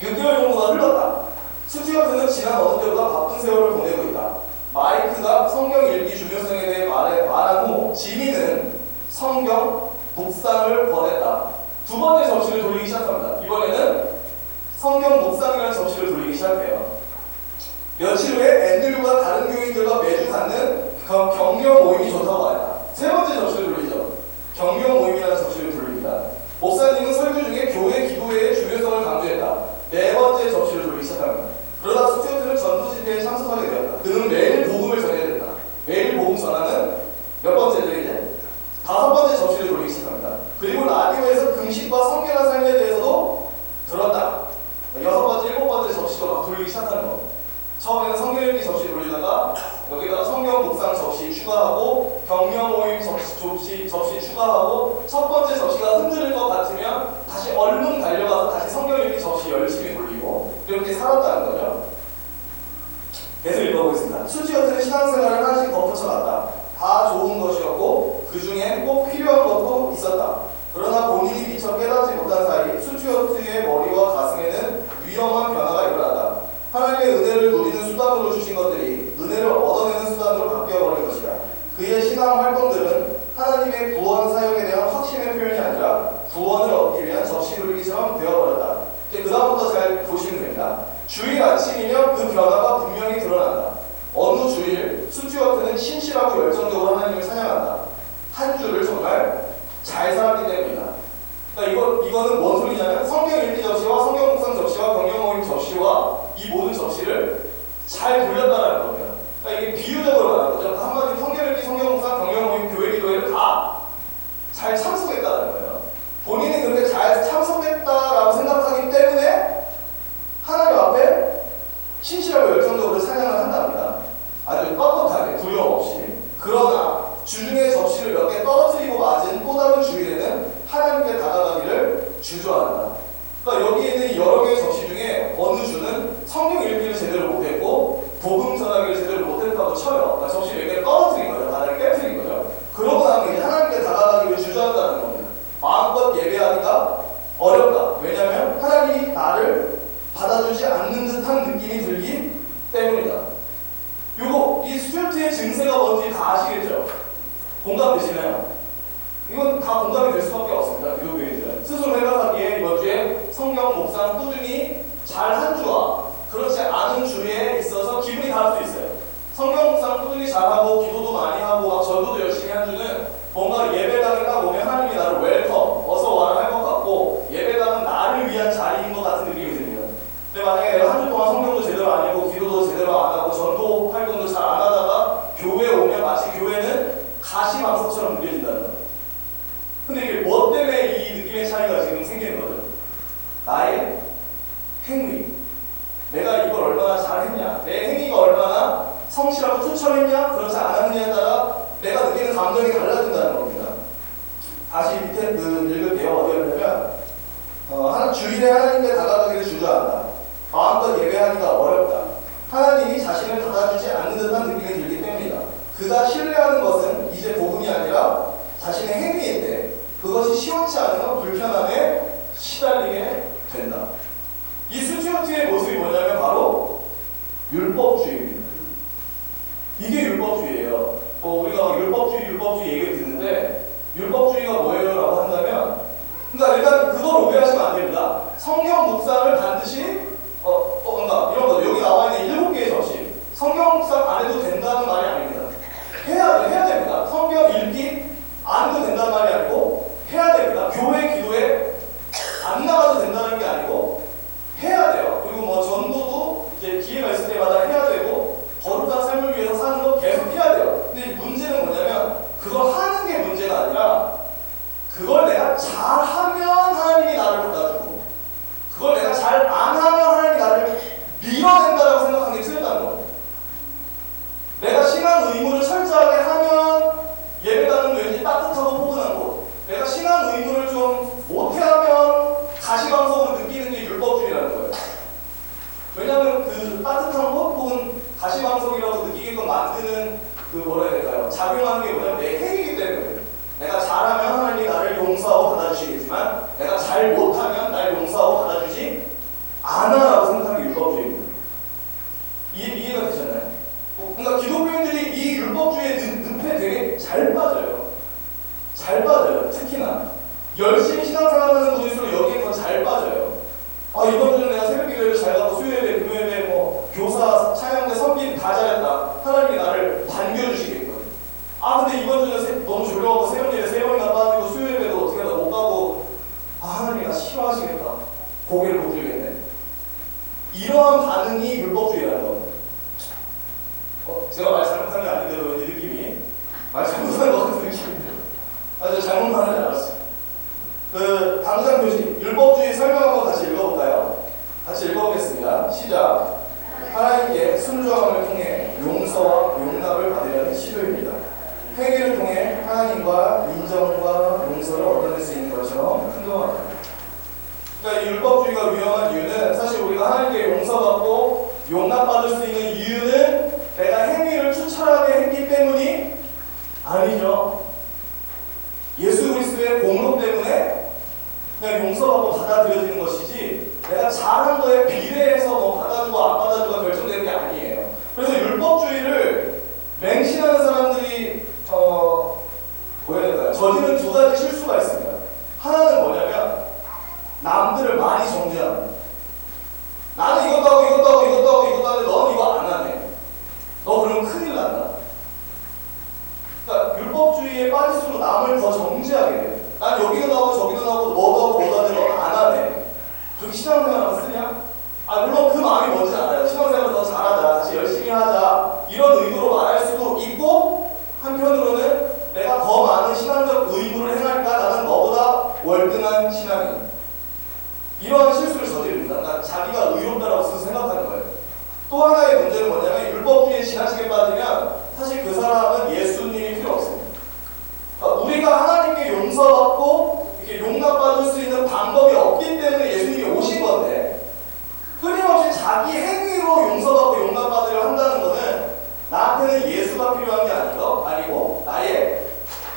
6개월 정도가 흘렀다. 스튜어트는 지난 어느 때보다 바쁜 세월을 보내고 있다. 마이크가 성경 읽기 중요성에 대해 말한 후 지민은 성경 묵상을 권했다. 두 번째 접시를 돌리기 시작합니다. 이번에는 성경 묵상이라는 접시를 돌리기 시작해요. 며칠 후에 앤드류가 다른 교인들과 매주 갖는 격려 모임이 좋다고 말했다. 세 번째 접시를 돌리죠. 격려 모임이라는 접시를 돌립니다. 목사님은 설교 중에 교회 기도회의 중요성을 강조했다. 네 번째 접시를 돌리기 시작합니다. 그러다 스튜어트는 전도 집회에 참석하게 되었다. 그는 매일 복음을 전해야 된다. 매일 복음 전하는 몇 번째죠 이제? 다섯 번째 접시를 돌리기 시작합니다. 그리고 라디오에서 금식과 성결한 삶에 대해서도 들었다. 여섯 번째, 일곱 번째 접시도 막 돌리기 시작하는 겁니다. 처음에는 성경 읽기 접시 돌리다가 여기다가 성경 묵상 접시 추가하고 격려 모임 접시 추가하고 첫 번째 접시가 흔들릴 것 같으면 다시 얼른 달려가서 다시 성경 읽기 접시 열심히 돌리고 이렇게 살았다는 거죠. 계속 읽어보겠습니다. 스튜어트는 신앙생활을 하나씩 덧붙여갔다. 다 좋은 것이었고 그 중엔 꼭 필요한 것도 있었다. 그러나 본인이 미처 깨닫지 못한 사이 스튜어트의 머리와 가슴에는 위험한 변화가 주일 아침이면 그 변화가 분명히 드러난다. 어느 주일 스튜어트는 신실하고 열정적으로 하나님을 찬양한다. 한 주를 정말 잘 살았기 때문이다. 그러니까 이거는 뭔 소리냐면 성경 읽기 접시와 성경 묵상 접시와 경영 모임 접시와 이 모든 접시를 잘 돌렸다는 겁니다. 그러니까 이게 비유적으로 말하는 거죠. 한마디로 성경 읽기, 성경 묵상, 경영 모임, 교회 기도회를 다 잘 참석했다는 거예요. 본인이 그렇게 잘 참석했다라고 생각하기 때문에 하나님 앞에 신실하고 열정적으로 찬양을 한답니다. 아주 떳떳하게 두려움 없이. 그러나 주중에 접시를 몇 개 떨어뜨리고 맞은 또 다른 주일에는 하나님께 다가가기를 주저한다. 그러니까 여기 있는 여러 개의 접시 중에 어느 주는 성경 읽기를 제대로 못했고 복음 전하기를 제대로 못했다고 쳐요. 그러니까 접시 몇 개를 떨어뜨린 거죠. 바닥에 깨뜨린 거죠. 그러고 나면 이제 하나님께 다가가기를 주저한다는 겁니다. 마음껏 예배하기가 어렵다. 왜냐하면 하나님이 나를 받아주지 않는 듯한 느낌이 들기 때문이다. 이 스튜어트의 증세가 뭔지 다 아시겠죠? 공감되시나요? 이건 다 공감이 될 수밖에 없습니다. 기독교인들은 스스로 생각하기에 이번 주에 성경 묵상 꾸준히 잘 한 주와 그렇지 않은 주에 있어서 기분이 다를 수 있어요. 성경 묵상 꾸준히 잘하고 기도도 많이 하고 전도도 열심히 한 주는 뭔가 예배당에 딱 오면 하나님이 나를 웰컴, 어서 와라 할 것 같고 예배당은 나를 위한 자리인 것 같은 느낌이 듭니다. 근데 만약에 내가 한 주 동안 성경도 제대로 안 읽고 기도도 제대로 안 하고 전도 활동도 잘 안 하다가 교회에 오면 마치 교회는 가시방석처럼 느껴진다는 거예요. 근데 이게 뭐 때문에 이 느낌의 차이가 지금 생기는 거죠? 나의 행위. 내가 이걸 얼마나 잘했냐, 내 행위가 얼마나 성실하고 투철했냐, 그렇지 않았느냐에 따라 내가 느끼는 감정이 달라진다는 겁니다. 다시 밑에 읽을게요. 어디였냐면 주일에 하나님께 다가가기를 주저한다. 마음껏 예배하기가 어렵다. 하나님이 자신을 받아주지 않는 듯한 느낌이 들기 때문이다. 그가 신뢰하는 것은 이제 복음이 아니라 자신의 행위인데 그것이 시원치 않으면 불편함에 시달리게 된다. 이 스튜어트의 모습이 뭐냐면 바로 율법주의입니다. 이게 율법주의예요. 우리가 율법주의 얘기를 듣는데 율법주의가 뭐예요? 라고 한다면 그러니까 일단 그걸 오해하시면 안 됩니다. 성경 묵상을 반드시 그러니까 이런 거죠. 여기 나와 있는 7개의 접시 성경 묵상 안 해도 된다는 말이 아닙니다. 해야 됩니다. 성경 읽기 안 해도 된다는 말이 아니고 해야 됩니다. 교회 기도에 안 나가도 된다는 게 아니고 해야 돼요. 그리고 뭐 전도도 이제 기회가 있을 때마다 해야 되고 거룩한 삶을 위해서 사는 거 계속 해야 돼요. 근데 문제는 뭐냐면 그걸 하는 게 문제가 아니라 그걸 내가 잘하면 하나님이 나를 받아주고 그걸 내가 잘 안 하면 하나님이 나를 밀어낸다라고 생각하는 게 틀렸다는 겁니다. 내가 신앙 의무를 철저하게 하면 예배당은 왠지 따뜻하고 포근한 곳, 내가 신앙 의무를 좀 못해하면 가시방석으로 느끼는 게 율법주의라는 거예요. 왜냐하면 그 따뜻한 곳 혹은 가시방석이라고 느끼게끔 만드는 그 뭐라 해야 될까요? 작용하는 게 뭐냐면 내 행위이기 때문에 내가 잘하면 하나님이 나를 용서하고 받아주시겠지만 내가 잘 못하면 나를 용서하고 받아주지 않아라고 생각하는 게 율법주의입니다. 이해가 되셨나요? 그러니까 기독교인들이 이 율법주의의 늪에 되게 잘 빠져요. 잘 빠져요. 특히나 열심히 신앙생활하는 분일수록 여기에 더 잘 빠져요. 이번 주는 내가 새벽 기도회를 잘 가고 수요예배, 금요예배, 교사, 찬양대, 섬김 다 잘했다. 하나님이 나를 반겨주시겠거든. 근데 이번 주는 너무 졸려갖고 새벽 예배 3번이나 빠지고 수요예배도 어떻게 하다 못 가고 하나님이 나 싫어하시겠다. 고개를 못 들겠네. 이러한 반응이 율법주의라는 겁니다. 제가 말 잘못한 게 아닌데 왠지 느낌이 말 잘못한 것 같은 느낌인데 제가 잘못만 하지 않았어요. 당장 교시 율법주의 설명 한번 다시 읽어볼까요? 같이 읽어보겠습니다. 시작. 하나님께 순종함을 통해 용서와 용납을 받으려는 시도입니다. 회개를 통해 하나님과 인정과 용서를 얻어낼 수 있는 것처럼 행동합니다. 그러니까 이 율법주의가 위험한 이유는 사실 우리가 하나님께 용서받고 용납받을 수 있는 이유는 내가 행위를 투철하게 했기 때문이 아니죠. 예수 그리스도의 공로 때문에 그냥 용서받고 받아들여지는 것이지 내가 잘한 거에 비례해서 받아주고 안 받아주고가 결정되는 게 아니에요. 그래서 율법주의를 맹신하는 사람들이 뭐야 될까요? 저지른 2가지 실수가 있습니다. 하나는 뭐냐면 남들을 많이 정죄하는 거예요. 나는 이것도 하고 이것도 마음이 뭔지 알아요. 신앙생활을 더 잘하자, 다시 열심히 하자, 이런 의도로 말할 수도 있고, 한편으로는 내가 더 많은 신앙적 의무를 행할까? 나는 너보다 월등한 신앙인. 이러한 실수를 저지릅니다. 그러니까 자기가 의롭다라고 스스로 생각하는 거예요. 또 하나의 문제는 뭐냐면, 율법주의에 지나치게 빠지면 사실 그 사람은 예수님이 필요 없습니다. 그러니까 우리가 하나님께 용서받고 이렇게 용납받을 수 있는 방법이 없기 때문에 예수님이 오신 건데, 끊임없이 자기 행위로 용서받고 용납받으려 한다는 것은 나한테는 예수가 필요한 게 아니고 나의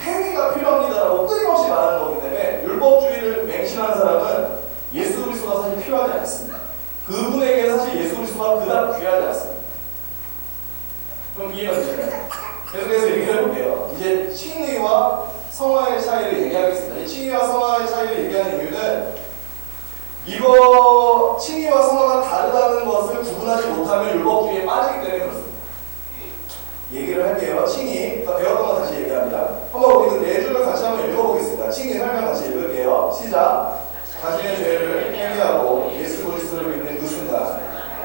행위가 필요합니다라고 끊임없이 말하는 거기 때문에, 율법주의를 맹신하는 사람은 예수 그리스도가 사실 필요하지 않습니다. 그분에게 사실 예수 그리스도가 그다지 귀하지 않습니다. 좀 이해가 되시나요? 계속해서 얘기를 해볼게요. 이제 칭의와 성화의 차이를 얘기하겠습니다. 이 칭의와 성화의 차이를 얘기하는 이유는, 이거 칭의와 성화가 다르다는 것을 구분하지 못하면 율법주의에 빠지기 때문에 그렇습니다. 얘기를 할게요. 칭의, 배웠던 거 다시 얘기합니다. 한번 우리 네 줄을 같이 한번 읽어보겠습니다. 칭의 설명 같이 읽을게요. 시작. 자신의 죄를 회개하고 예수 그리스도를 믿는 그 순간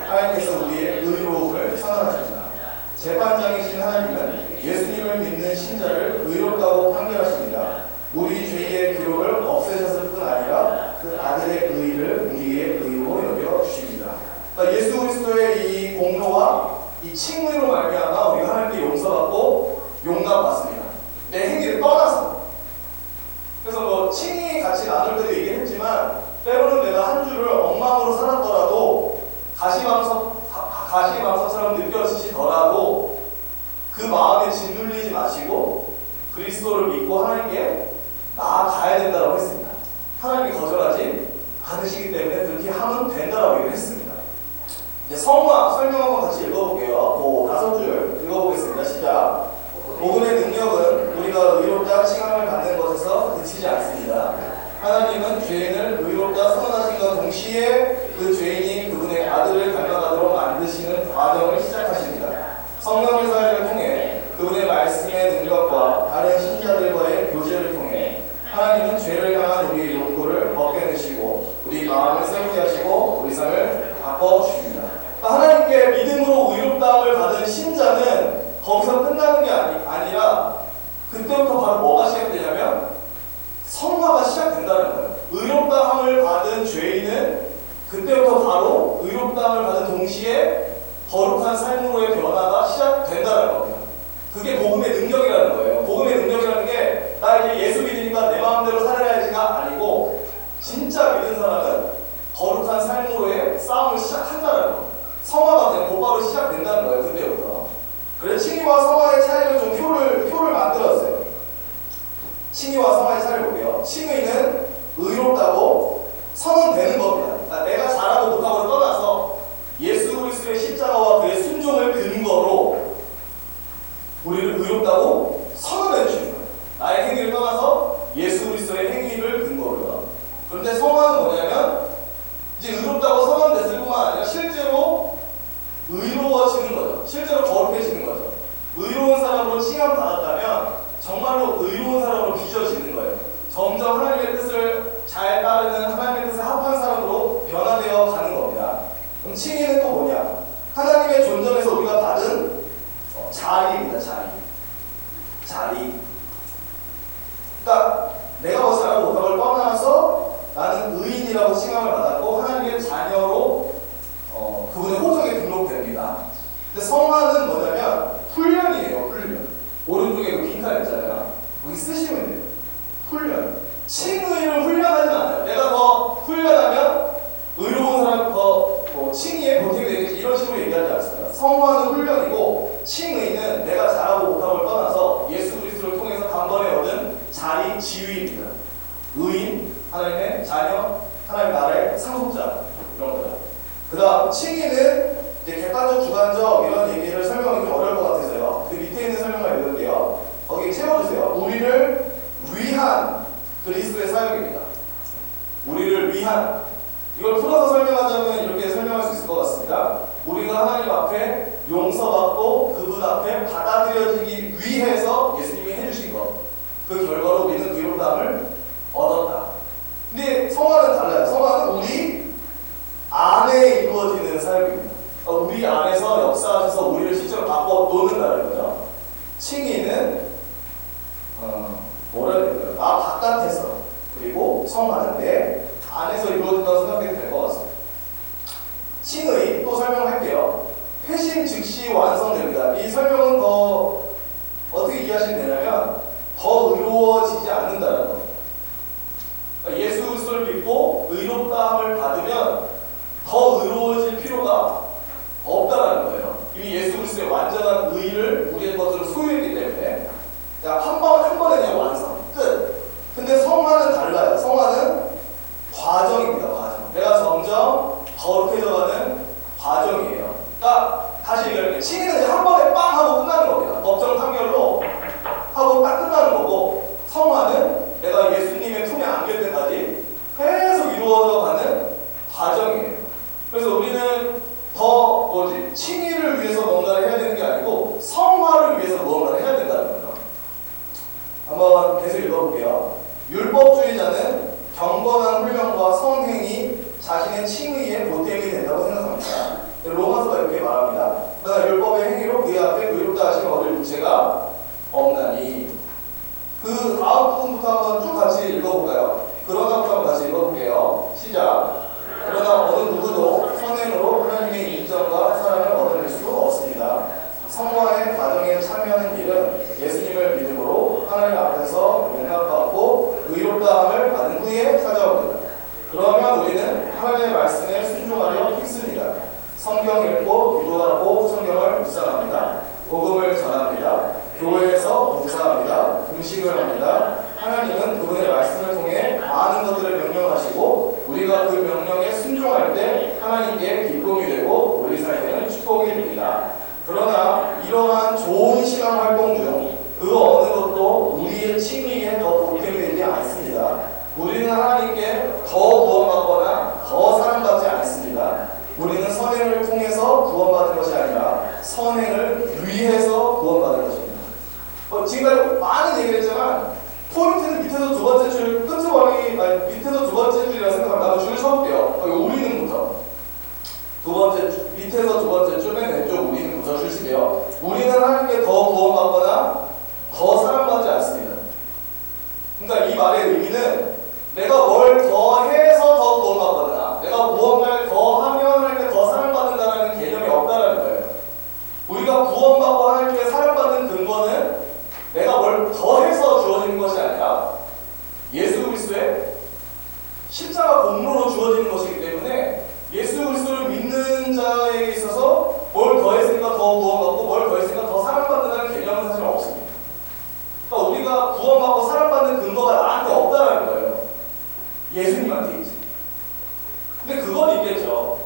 하나님께서 우리의 의로움을 선언하십니다. 재판장이신 하나님은 예수님을 믿는 신자를 의롭다고 판결하십니다. 우리 죄의 기록을 없애셨을 뿐 아니라 그 아들의 의를 우리의 의로 여겨주십니다. 그러니까 예수 그리스도의 이 공로와 이 칭의로 말미암아 우리가 하나님께 용서받고 용납받습니다. 내 행위를 떠나서. 그래서 뭐 칭의 같이 나눌 때도 얘기했지만, 때로는 내가 한 주를 엉망으로 살았더라도 가시방석처럼 느껴지시더라도 그 마음에 짓눌리지 마시고 그리스도를 믿고 하나님께 나아가야 된다고 했습니다. 하나님이 거절하지 않으시기 때문에 그렇게 하면 된다라고 얘기를 했습니다. 이제 성화 설명 한번 같이 읽어볼게요. 5줄 읽어보겠습니다. 시작. 복음의 능력은 우리가 의롭다 칭함을 받는 것에서 그치지 않습니다. 하나님은 죄인을 의롭다 선언하신과 동시에 그 죄인이 그분의 아들을 닮아가도록 만드시는 과정을 시작하십니다. 성령의 사역을 통해 그분의 말씀의 능력과 다른 신자들과의 교제를 통해 하나님은 죄를 향한 우리의 욕구를 벗겨내시고 우리 마음을 새롭게 하시고 우리 삶을 바꿔주십니다. 하나님께 믿음으로 의롭다함을 받은 신자는 거기서 끝나는 게 아니라 그때부터 바로 뭐가 시작되냐면 성화가 시작된다는 거예요. 의롭다함을 받은 죄인은 그때부터 바로 의롭다함을 받은 동시에 거룩한 삶으로의 변화가 시작된다는 겁니다. 그게 복음의 능력이라는 거예요. 복음의 능력이라는 게 나 이제 예수 믿으니까 내 마음대로 살아야지가 아니고, 진짜 믿은 사람은 거룩한 삶으로의 싸움을 시작한다는 거예요. 성화가 그냥 곧바로 시작된다는 거예요. 그때부터. 그래서 칭의와 성화의 차이를 좀 표를 만들었어요. 칭의와 성화의 차이를 볼게요. 칭의는 의롭다고 선언되는 겁니다. 그러니까 내가 잘하고 못하고를 떠나서 예수 그리스도의 십자가와 그의 순종을 근거로 우리를 의롭다고 선언해 주시는 거예요. 나의 행위를 떠나서 예수 그리스도의 행위를 근거로요. 그런데 성화는 뭐냐면 이제 의롭다고 선언됐을 뿐만 아니라 실제로 의로워지는 거죠. 실제로 거룩해지는 거죠. 의로운 사람으로 칭함 받았다면 정말로 의로운 사람으로 빚어지는 거예요. 점점 하나님의 뜻을 잘 따르는, 하나님의 뜻에 합한 사람으로 변화되어 가는 겁니다. 그럼 칭의는 또 뭐냐? 하나님의 존전에서 우리가 받은 자리입니다. 자리. 그러니까 내가 뭐 잘하고 못한 걸 떠나서 나는 의인이라고 칭함을 받았고 하나님의 자녀로 그분의 호적에 등록됩니다. 근데 성화는 뭐냐면 훈련이에요. 훈련. 오른쪽에 그 빈칸 있잖아요. 거기 쓰시면 돼요. 훈련. 칭의를 훈련하진 않아요. 내가 더 훈련하면 의로운 사람 더 칭의에 보탬이 되겠지, 이런 식으로 얘기하지 않습니다. 성화는 훈련이고 칭의는 내가 잘하고 못함을 떠나서 예수 그리스도를 통해서 단번에 얻은 자리, 지위입니다. 의인, 하나님의 자녀, 하나님 나라의 상속자, 이런 거죠. 그 다음 칭의는 이제 객관적, 주관적 이런 얘기를 설명하기 좀 어려울 것 같아서요. 그 밑에 있는 설명을 읽을게요. 거기 채워주세요. 우리를 위한 그리스도의 사역입니다. 우리를 위한. 이걸 풀어서 설명하자면 이렇게 설명할 수 있을 것 같습니다. 우리가 하나님 앞에 용서받고 그분 앞에 받아들여지기 위해서 예수님이 해주신 것, 그 결과로 우리는 의롭다함을 얻었다. 근데 성화는 달라요. 성화는 우리 안에 이루어지는 사역입니다. 우리 안에서 역사하셔서 우리를 실제로 바꿔 놓는다는 거죠. 칭의는 뭐라 해야 될까요? 나 바깥에서 그리고 성화는 내 안에서 이루어진다고 생각해도 될 것 같습니다. 칭의 또 설명할게요. 회심 즉시 완성됩니다. 이 설명은 더 어떻게 이해하시면 되냐면 더 의로워지지 않는다는 겁니다. 예수 그리스도를 믿고 의롭다함을 받으면 더 의로워질 필요가 없다라는 거예요. 이미 예수 그리스도의 완전한 의를 우리의 것으로 소유했기 때문에 한 번에 그냥 완성 끝. 근데 성화는 달라요. 성화는 과정입니다. 과정. 내가 점점 거룩해져가는 과정이에요. 그러니까 다시 얘기할게요. 칭의는 한 번에 빵 하고 끝나는 겁니다. 법정 판결로 하고 딱 끝나는 거고, 성화는 내가 예수님의 품에 안길 때까지 계속 이루어져 가는 과정이에요. 그래서 우리는 더 칭의를 위해서 뭔가를 해야 되는 게 아니고 성화를 위해서 뭔가를 해야 된다는 거예요. 한번 계속 읽어볼게요. 율법주의자는 경건한 훈련과 선행이 자신의 칭의의 보탬이 된다고 생각합니다. 로마서가 이렇게 말합니다. 그러나 율법의 행위로 그의 앞에 의롭다 하심을 얻을 무죄가 없나니. 그 다음 부분부터 한번 쭉 같이 읽어볼까요? 그러나부터 한번 다시 읽어볼게요. 시작. 그러나 어느 누구도 선행으로 하나님의 인정과 사랑을 얻어낼 수 없습니다. 성화의 과정에 참여하는 일은 예수님을 믿음으로 하나님 앞에서 용납받고 의롭다함을 받은 후에 찾아옵니다. 그러면 우리는 하나님의 말씀에 순종하려 힘씁니다. 성경 읽고 기도하고 성경을 묵상합니다. 복음을 전합니다. 교회에서 봉사합니다. 음식을 합니다. 하나님은 그분의 말씀을 통해 많은 것들을 명령하시고 우리가 그 명령에 순종할 때 하나님께 기쁨이 되고 우리 삶에는 축복이 됩니다. 그러나 이러한 좋은 신앙 활동 중 그 어느 것도 우리의 칭의에 더 보탬이 되지 않습니다. 우리는 하나님께 더 구원받거나 더 사랑받지 않습니다. 우리는 선행을 통해서 구원받은 것이 아니라 선행을 위해서 구원받은 것입니다. 지금까지 많은 얘기를 했지만 포인트는 밑에서 두 번째 줄 끄트머리 밑에서 두 번째 줄이라고 생각하면 나도 줄을 쳐볼게요. 우리는부터 밑에서 두 번째 줄 맨 왼쪽 우리는부터 주시게요. 우리는 하나님께 더 구원받거나 더 사랑받지 않습니다. 그러니까 이 말의 의미는 내가 뭘 더 해서 더 구원받거나 내가 무언가를 더 하면 하나님께 더 사랑받는다는 개념이 없다는 거예요. 우리가 구원받고 하나님께 사랑받는 근거는 내가 뭘 더 해서 주어지는 것이 아니라 예수 그리스도의 십자가 공로로 주어지는 것이기 때문에 예수 그리스도를 믿는 자에게 있어서 뭘 더 했으니까 더 구원받고 뭘 더 했으니까 더 사랑받는다는 개념은 사실 없습니다. 그러니까 우리가 구원받고 사랑받는 근거가 나한테 없다는 거예요. 예수님한테 있지. 근데 그건 있겠죠.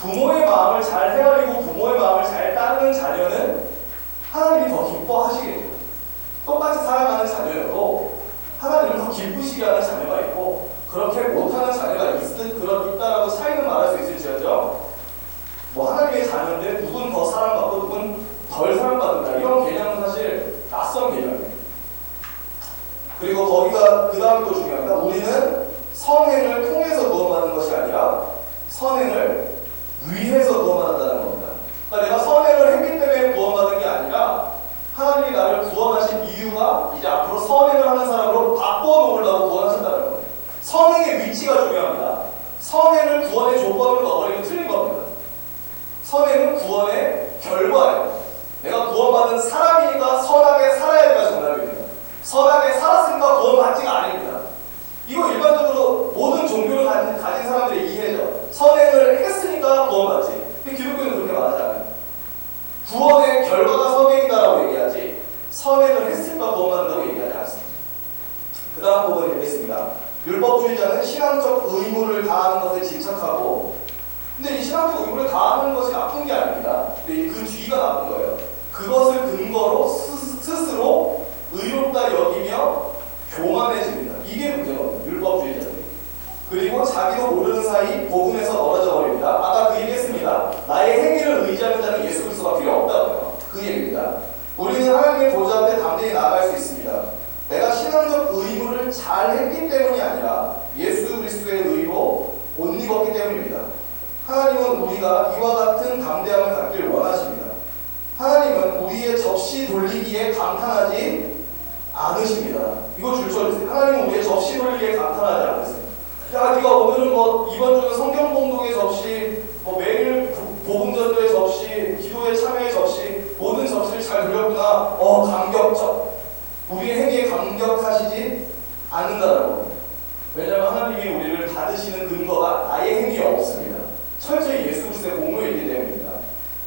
부모의 마음을 잘 헤아리고 부모의 마음을 잘 따르는 자녀는 하나님이 더 기뻐하시겠죠. 똑같이 사랑하는 자녀여도 하나님을 더 기쁘시게 하는 자녀가 있고 그렇게 못하는 자녀가 있다라고 차이는 말할 수 있을지언정 하나님의 자녀인데 누군 더 사랑받고 누군 덜 사랑받는다 이런 개념은 사실 낯선 개념입니다. 그리고 거기가 그 다음 또 중요합니다. 우리는 선행을 통해서 구원받는 것이 아니라 선행을 위해서 구원받는다는 겁니다. 그러니까 내가 선행을 했기 때문에 구원받은 게 아니라 하나님이 나를 구원하신 이유가 이제 앞으로 선행을 하는 사람으로 바꿔놓으려고 구원하신다는 겁니다. 선행의 위치가 중요합니다. 선행을 구원의 조건으로 넣어버리면 틀린 겁니다. 선행은 구원의 결과예요. 내가 구원받은 사람이니까 선하게 살아야 되가 정답입니다. 선하게 살았으니까 구원받지가 아닙니다. 이거 일반적으로 모든 종교를 가진 사람들의 이해죠. 선행을 했으니까 구원받지. 근데 기독교는 그렇게 말하지 않아요. 구원의 결과가 선행이다라고 얘기하지 선행을 했으니까 구원받는다고 얘기하지 않습니다. 그 다음 부분 읽겠습니다. 율법주의자는 신앙적 의무를 다하는 것에 집착하고 근데 이 신앙적 의무를 다하는 것이 나쁜 게 아닙니다. 근데 그 뒤가 나쁜 거예요. 그것을 근거로 스스로 의롭다 여기며 교만해집니다. 이게 문제거든요. 율법주의자들이. 그리고 자기도 모르는 사이 복음에서 멀어져 버립니다. 아까 그 얘기했습니다. 나의 행위를 의지하는 자는 예수 그리스도가 필요 없다고요. 그 얘기입니다. 우리는 하나님의 보좌 앞에 담대히 나아갈 수 있습니다. 내가 신앙적 의무를 잘 했기 때문이 아니라 예수 그리스도의 의로 옷 입었기 때문입니다. 하나님은 우리가 이와 같은 담대함을 갖길 원하십니다. 하나님은 우리의 접시 돌리기에 감탄하지 않으십니다. 이거 줄쳐주세요. 하나님은 우리의 접시 돌리기에 감탄하지 않으세요. 야, 네가 오늘은 뭐 이번 주는 성경 공동의 접시, 뭐 매일 복음 전도의 접시, 기도의 참여의 접시, 모든 접시를 잘 돌렸구나. 감격적. 우리의 행위에 감격하시지 않는다라고. 왜냐하면 하나님이 우리를 받으시는 근거가 나의 행위에 없습니다. 철저히 예수 그리스도의 공로에 있기 때문입니다.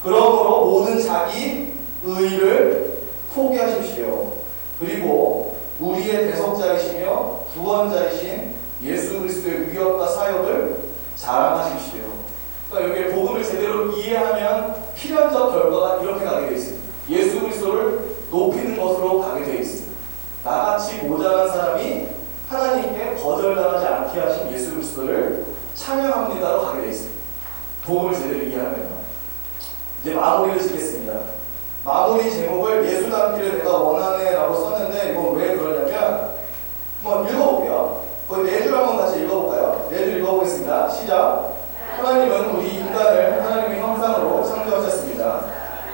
그러므로 모든 자기 의를 포기하십시오. 그리고 우리의 대속자이시며 구원자이신 예수 그리스도의 위협과 사역을 자랑하십시오. 그러니까 여기에 복음을 제대로 이해하면 필연적 결과가 이렇게 가게 되어 있습니다. 예수 그리스도를 높이는 것으로 가게 되어 있습니다. 나같이 모자란 사람이 하나님께 거절당하지 않게 하신 예수 그리스도를 찬양합니다로 가게 되어 있습니다. 복음을 제대로 이해하면. 이제 마무리를 짓겠습니다. 마무리 제목을 예수 닮기를 내가 원하네 라고 썼는데 이건 왜 그러냐면 한번 읽어볼게요. 거의 네 줄 한번 같이 읽어볼까요? 네 줄 읽어보겠습니다. 시작. 하나님은 우리 인간을 하나님의 형상으로 창조하셨습니다.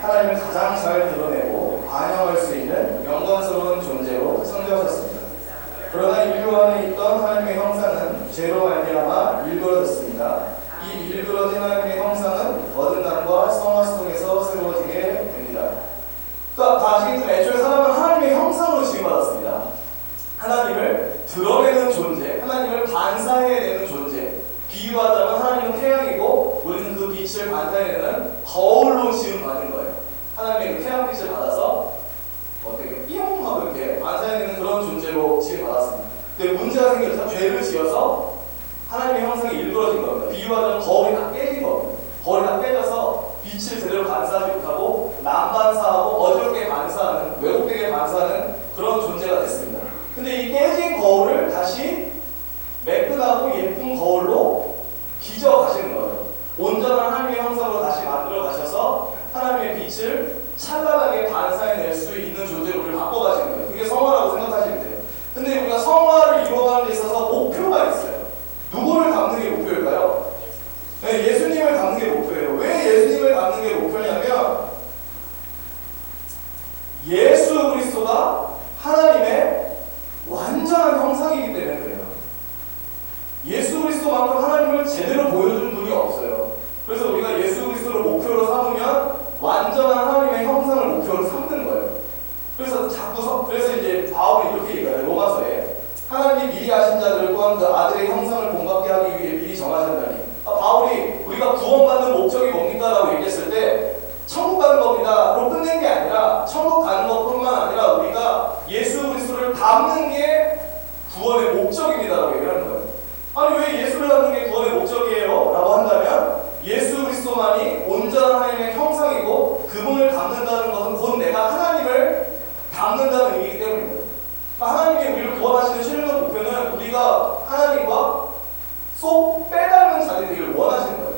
하나님을 가장 잘 드러내고 반영할 수 있는 영광스러운 존재로 창조하셨습니다. 그러나 인류 안에 있던 하나님의 형상은 죄로 말미암아 일그러졌습니다. 이 일그러진 하나님의 형상은 거듭남과 성화 속에서 새로워지게 됩니다. 그러니까 아시겠지만 애초에 사람은 하나님의 형상으로 지음받았습니다. 하나님을 드러내는 존재, 하나님을 반사해내는 존재. 비유하자면 하나님은 태양이고 우리는 그 빛을 반사해내는 거울로 지음받은 거예요. 하나님의 그 태양빛을 받아서 어떻게 삐용 하고 이렇게 반사해내는 그런 존재로 지음받았습니다. 근데 문제가 생겼죠. 죄를 지어서 하나님의 형상이 일그러진 겁니다. 비유하자면 거울이 다 깨진 겁니다. 거울이 다 깨져서 빛을 제대로 반사하지 못하고 남반사하고 어지럽게 반사하는, 왜곡되게 반사하는 그런 존재가 됐습니다. 근데 이 깨진 거울을 다시 매끈하고 예쁜 거울로 빚어 가시는 거예요. 온전한 하나님의 형상으로 다시 만들어 가셔서 하나님의 빛을 찬란하게 반사해낼 수 있는 존재로 우리를 바꿔가시는 거예요. 그게 성화라고 생각하시면 돼요. 근데 우리가 성화를 이루어가는 데 있어서 목표가 있어요. 누구를 닮는 게 목표일까요? 네, 예수님을 닮는 게 목표예요. 왜 예수님을 닮는 게 목표냐면 예수 그리스도가 하나님의 완전한 형상이기 때문에 그래요. 예수 그리스도만큼 하나님을 제대로 보여준 분이 없어요. 그래서 우리가 예수 그리스도를 목표로 삼으면 완전한 하나님의 형상을 목표로 삼는 거예요. 그래서 이제 바울이 이렇게 얘기해요. 로마서에 하나님이 미리 아신 자들을 또한 그 아들의 형상을 본받게 하기 위해 미리 정하셨다니. 바울이 우리가 구원받는 목적이 뭡니까? 라고 얘기했을 때 천국 가는 겁니다.로 끝낸 게 아니라 천국 가는 것뿐만 아니라 우리가 예수 그리스도를 닮는 게 구원의 목적입니다라고 얘기하는 거예요. 아니 왜 예수를 닮는 게 구원의 목적이에요? 라고 한다면 예수 그리스도만이 온전한 하나님의 형상이고 그분을 닮는다는 것은 곧 내가 하나님을 닮는다는 의미이기 때문입니다. 하나님이 우리를 구원하시는 최종적 목표는 우리가 하나님과 쏙 빼닮은 자들이 되기를 원하시는 거예요.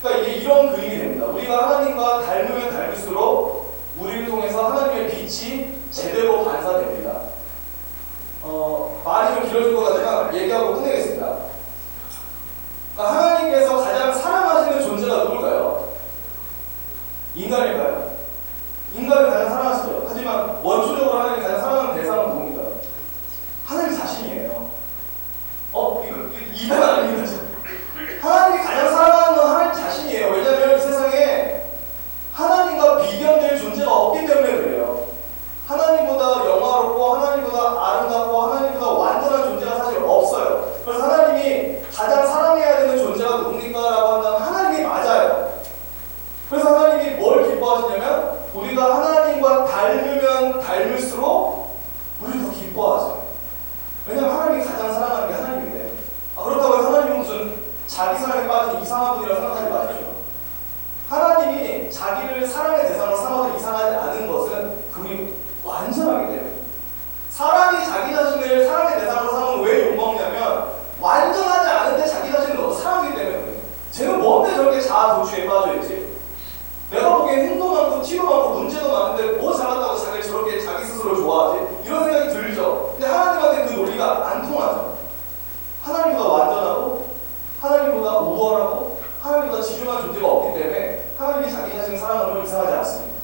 그러니까 이게 이런 그림이 됩니다. 우리가 하나님과 닮으면 닮을수록 우리를 통해서 하나님의 빛이 제대로 반사됩니다. 말이 좀 길어질 것 같지만 얘기하고 끝내겠습니다. 그러니까 하나님께서 가장 사랑하시는 존재가 누굴까요? 인간일까요? 인간을 가장 사랑하시죠. 하지만 원초적으로 하나님이 가장 사랑하는 대상은 누굽니까? 하나님 자신이에요. 이건 아닙니다. 하나님이 가장 사랑하는 건 하나님 자신이에요. 왜냐하면 이 세상에 하나님과 비견될 존재가 없기 때문에 그래요. 하나님보다 영화롭고 하나님보다 아름답고 하나님보다 완전한 존재가 사실 없어요. 그래서 하나님이 가장 사랑해야 되는 존재가 누굽니까? 라고 한다면 하나님이 맞아요. 그래서 하나님이 뭘 기뻐하시냐면 우리가 하나님과 닮으면 닮을수록 우리를 더 기뻐하세요. 왜냐하면 하나님이 가장 사랑하는 게 하나님이기 때문에. 그렇다고 해서 하나님은 무슨 자기 사랑에 빠진 이상한 분이라고 생각하지 마십시오. 하나님이 자기를 사랑의 대상으로 삼아서 이상하지 않은 것은 그분이 완전하기 때문에. 사람이 자기 자신을 사랑의 대상으로 삼으면 왜 욕먹냐면 완전하지 않은데 자기 자신을 너무 사랑하기 때문에 그래요. 쟤는 뭔데 저렇게 자아 도취에 빠져있지? 내가 보기엔 힘도 많고 티도 많고 문제도 많은데 뭐 잘한다고 자기를 저렇게 자기 스스로 좋아하지? 이런 생각이 들죠. 근데 하나님한테 그 논리가 안 통하죠. 하나님보다 완전하고 하나님보다 우월하고 이상한 존재가 없기 때문에 하나님이 자기 자신을 사랑하는 건 이상하지 않습니다.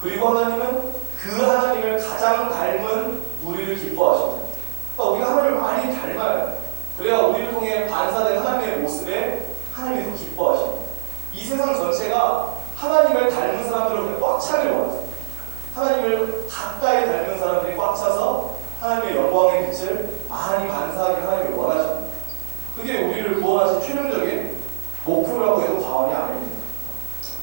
그리고 하나님은 그 하나님을 가장 닮은 우리를 기뻐하십니다. 그러니까 우리가 하나님을 많이 닮아요. 그래야 우리를 통해 반사된 하나님의 모습에 하나님이 더 기뻐하십니다. 이 세상 전체가 하나님을 닮은 사람들로 꽉 차길 원합니다. 하나님을 가까이 닮은 사람들이 꽉 차서 하나님의 영광의 빛을 많이 반사하게 하나님이 원하십니다. 그게 우리를 구원하신 최종적인 목표라고 해도 과언이 아닙니다.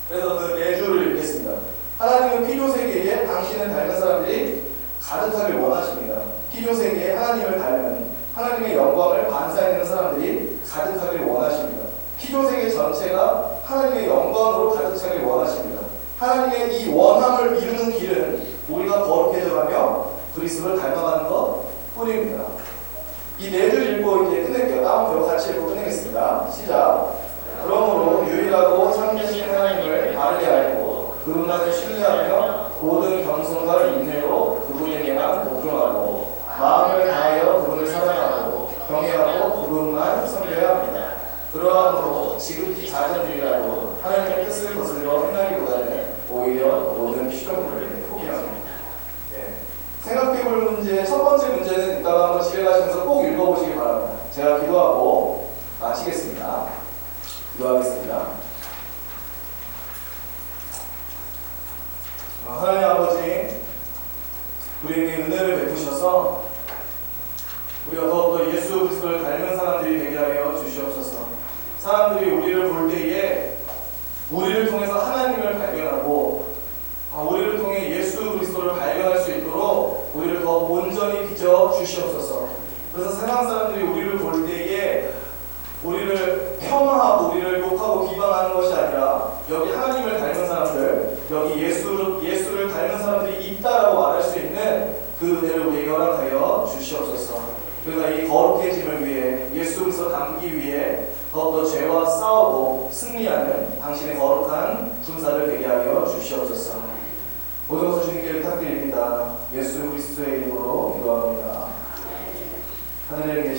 그래서 그 네 줄을 읽겠습니다. 하나님은 필요세계에 당신을 닮은 사람들이 가득하길 원하십니다. 필요세계에 하나님을 닮은 하나님의 영광을 반사해내는 사람들이 가득하길 원하십니다. 필요세계 전체가 하나님의 영광으로 가득 차길 원하십니다. 하나님의 이 원함을 이루는 길은 우리가 거룩해져가며 그리스도를 닮아가는 것 뿐입니다. 이 네 줄 읽고 이제 끝낼게요. 다음 표 같이 읽고 끝내겠습니다. 시작. 그러므로 유일하고 참되신 하나님을 바르게 알고 그분만을 신뢰하며 모든 겸손과 인내로 그분에게만 복종하고 마음을 다하여 그분을 사랑하고 경외하고 그분만 섬겨야 합니다. 그러함으로 지극히 작은 일이라도 하나님의 뜻을 거슬러 행하기보다는 오히려 모든 피조물을 포기합니다. 네. 생각해볼 문제 첫 번째 문제는 이따가 한번 집에 가시면서 꼭 읽어보시기 바랍니다. 제가 기도하고 마치겠습니다. 기도하겠습니다. 하나님 아버지, 우리에게 은혜를 베푸셔서 우리가 더욱더 예수 그리스도를 닮은 사람들이 되게 하여 주시옵소서. 사람들이 우리를 볼 때에 우리를 통해서 하나님을 발견하고 우리를 통해 예수 그리스도를 발견할 수 있도록 우리를 더 온전히 빚어 주시옵소서. 그래서 세상 사람들이 우리를 볼 때에 우리를 폄하하고 우리를 욕하고 비방하는 것이 아니라 여기 하나님을 닮은 사람들, 여기 예수를 닮은 사람들이 있다라고 말할 수 있는 그 은혜를 우리에게 허락하여 주시옵소서. 그러니까 이 거룩해짐을 위해 예수 그리스도 닮기 위해 더욱더 죄와 싸우고 승리하는 당신의 거룩한 군사를 되게 하여 주시옵소서. 모든 것을 주님께 부탁드립니다. 예수 그리스도의 이름으로 기도합니다. 하늘에 계신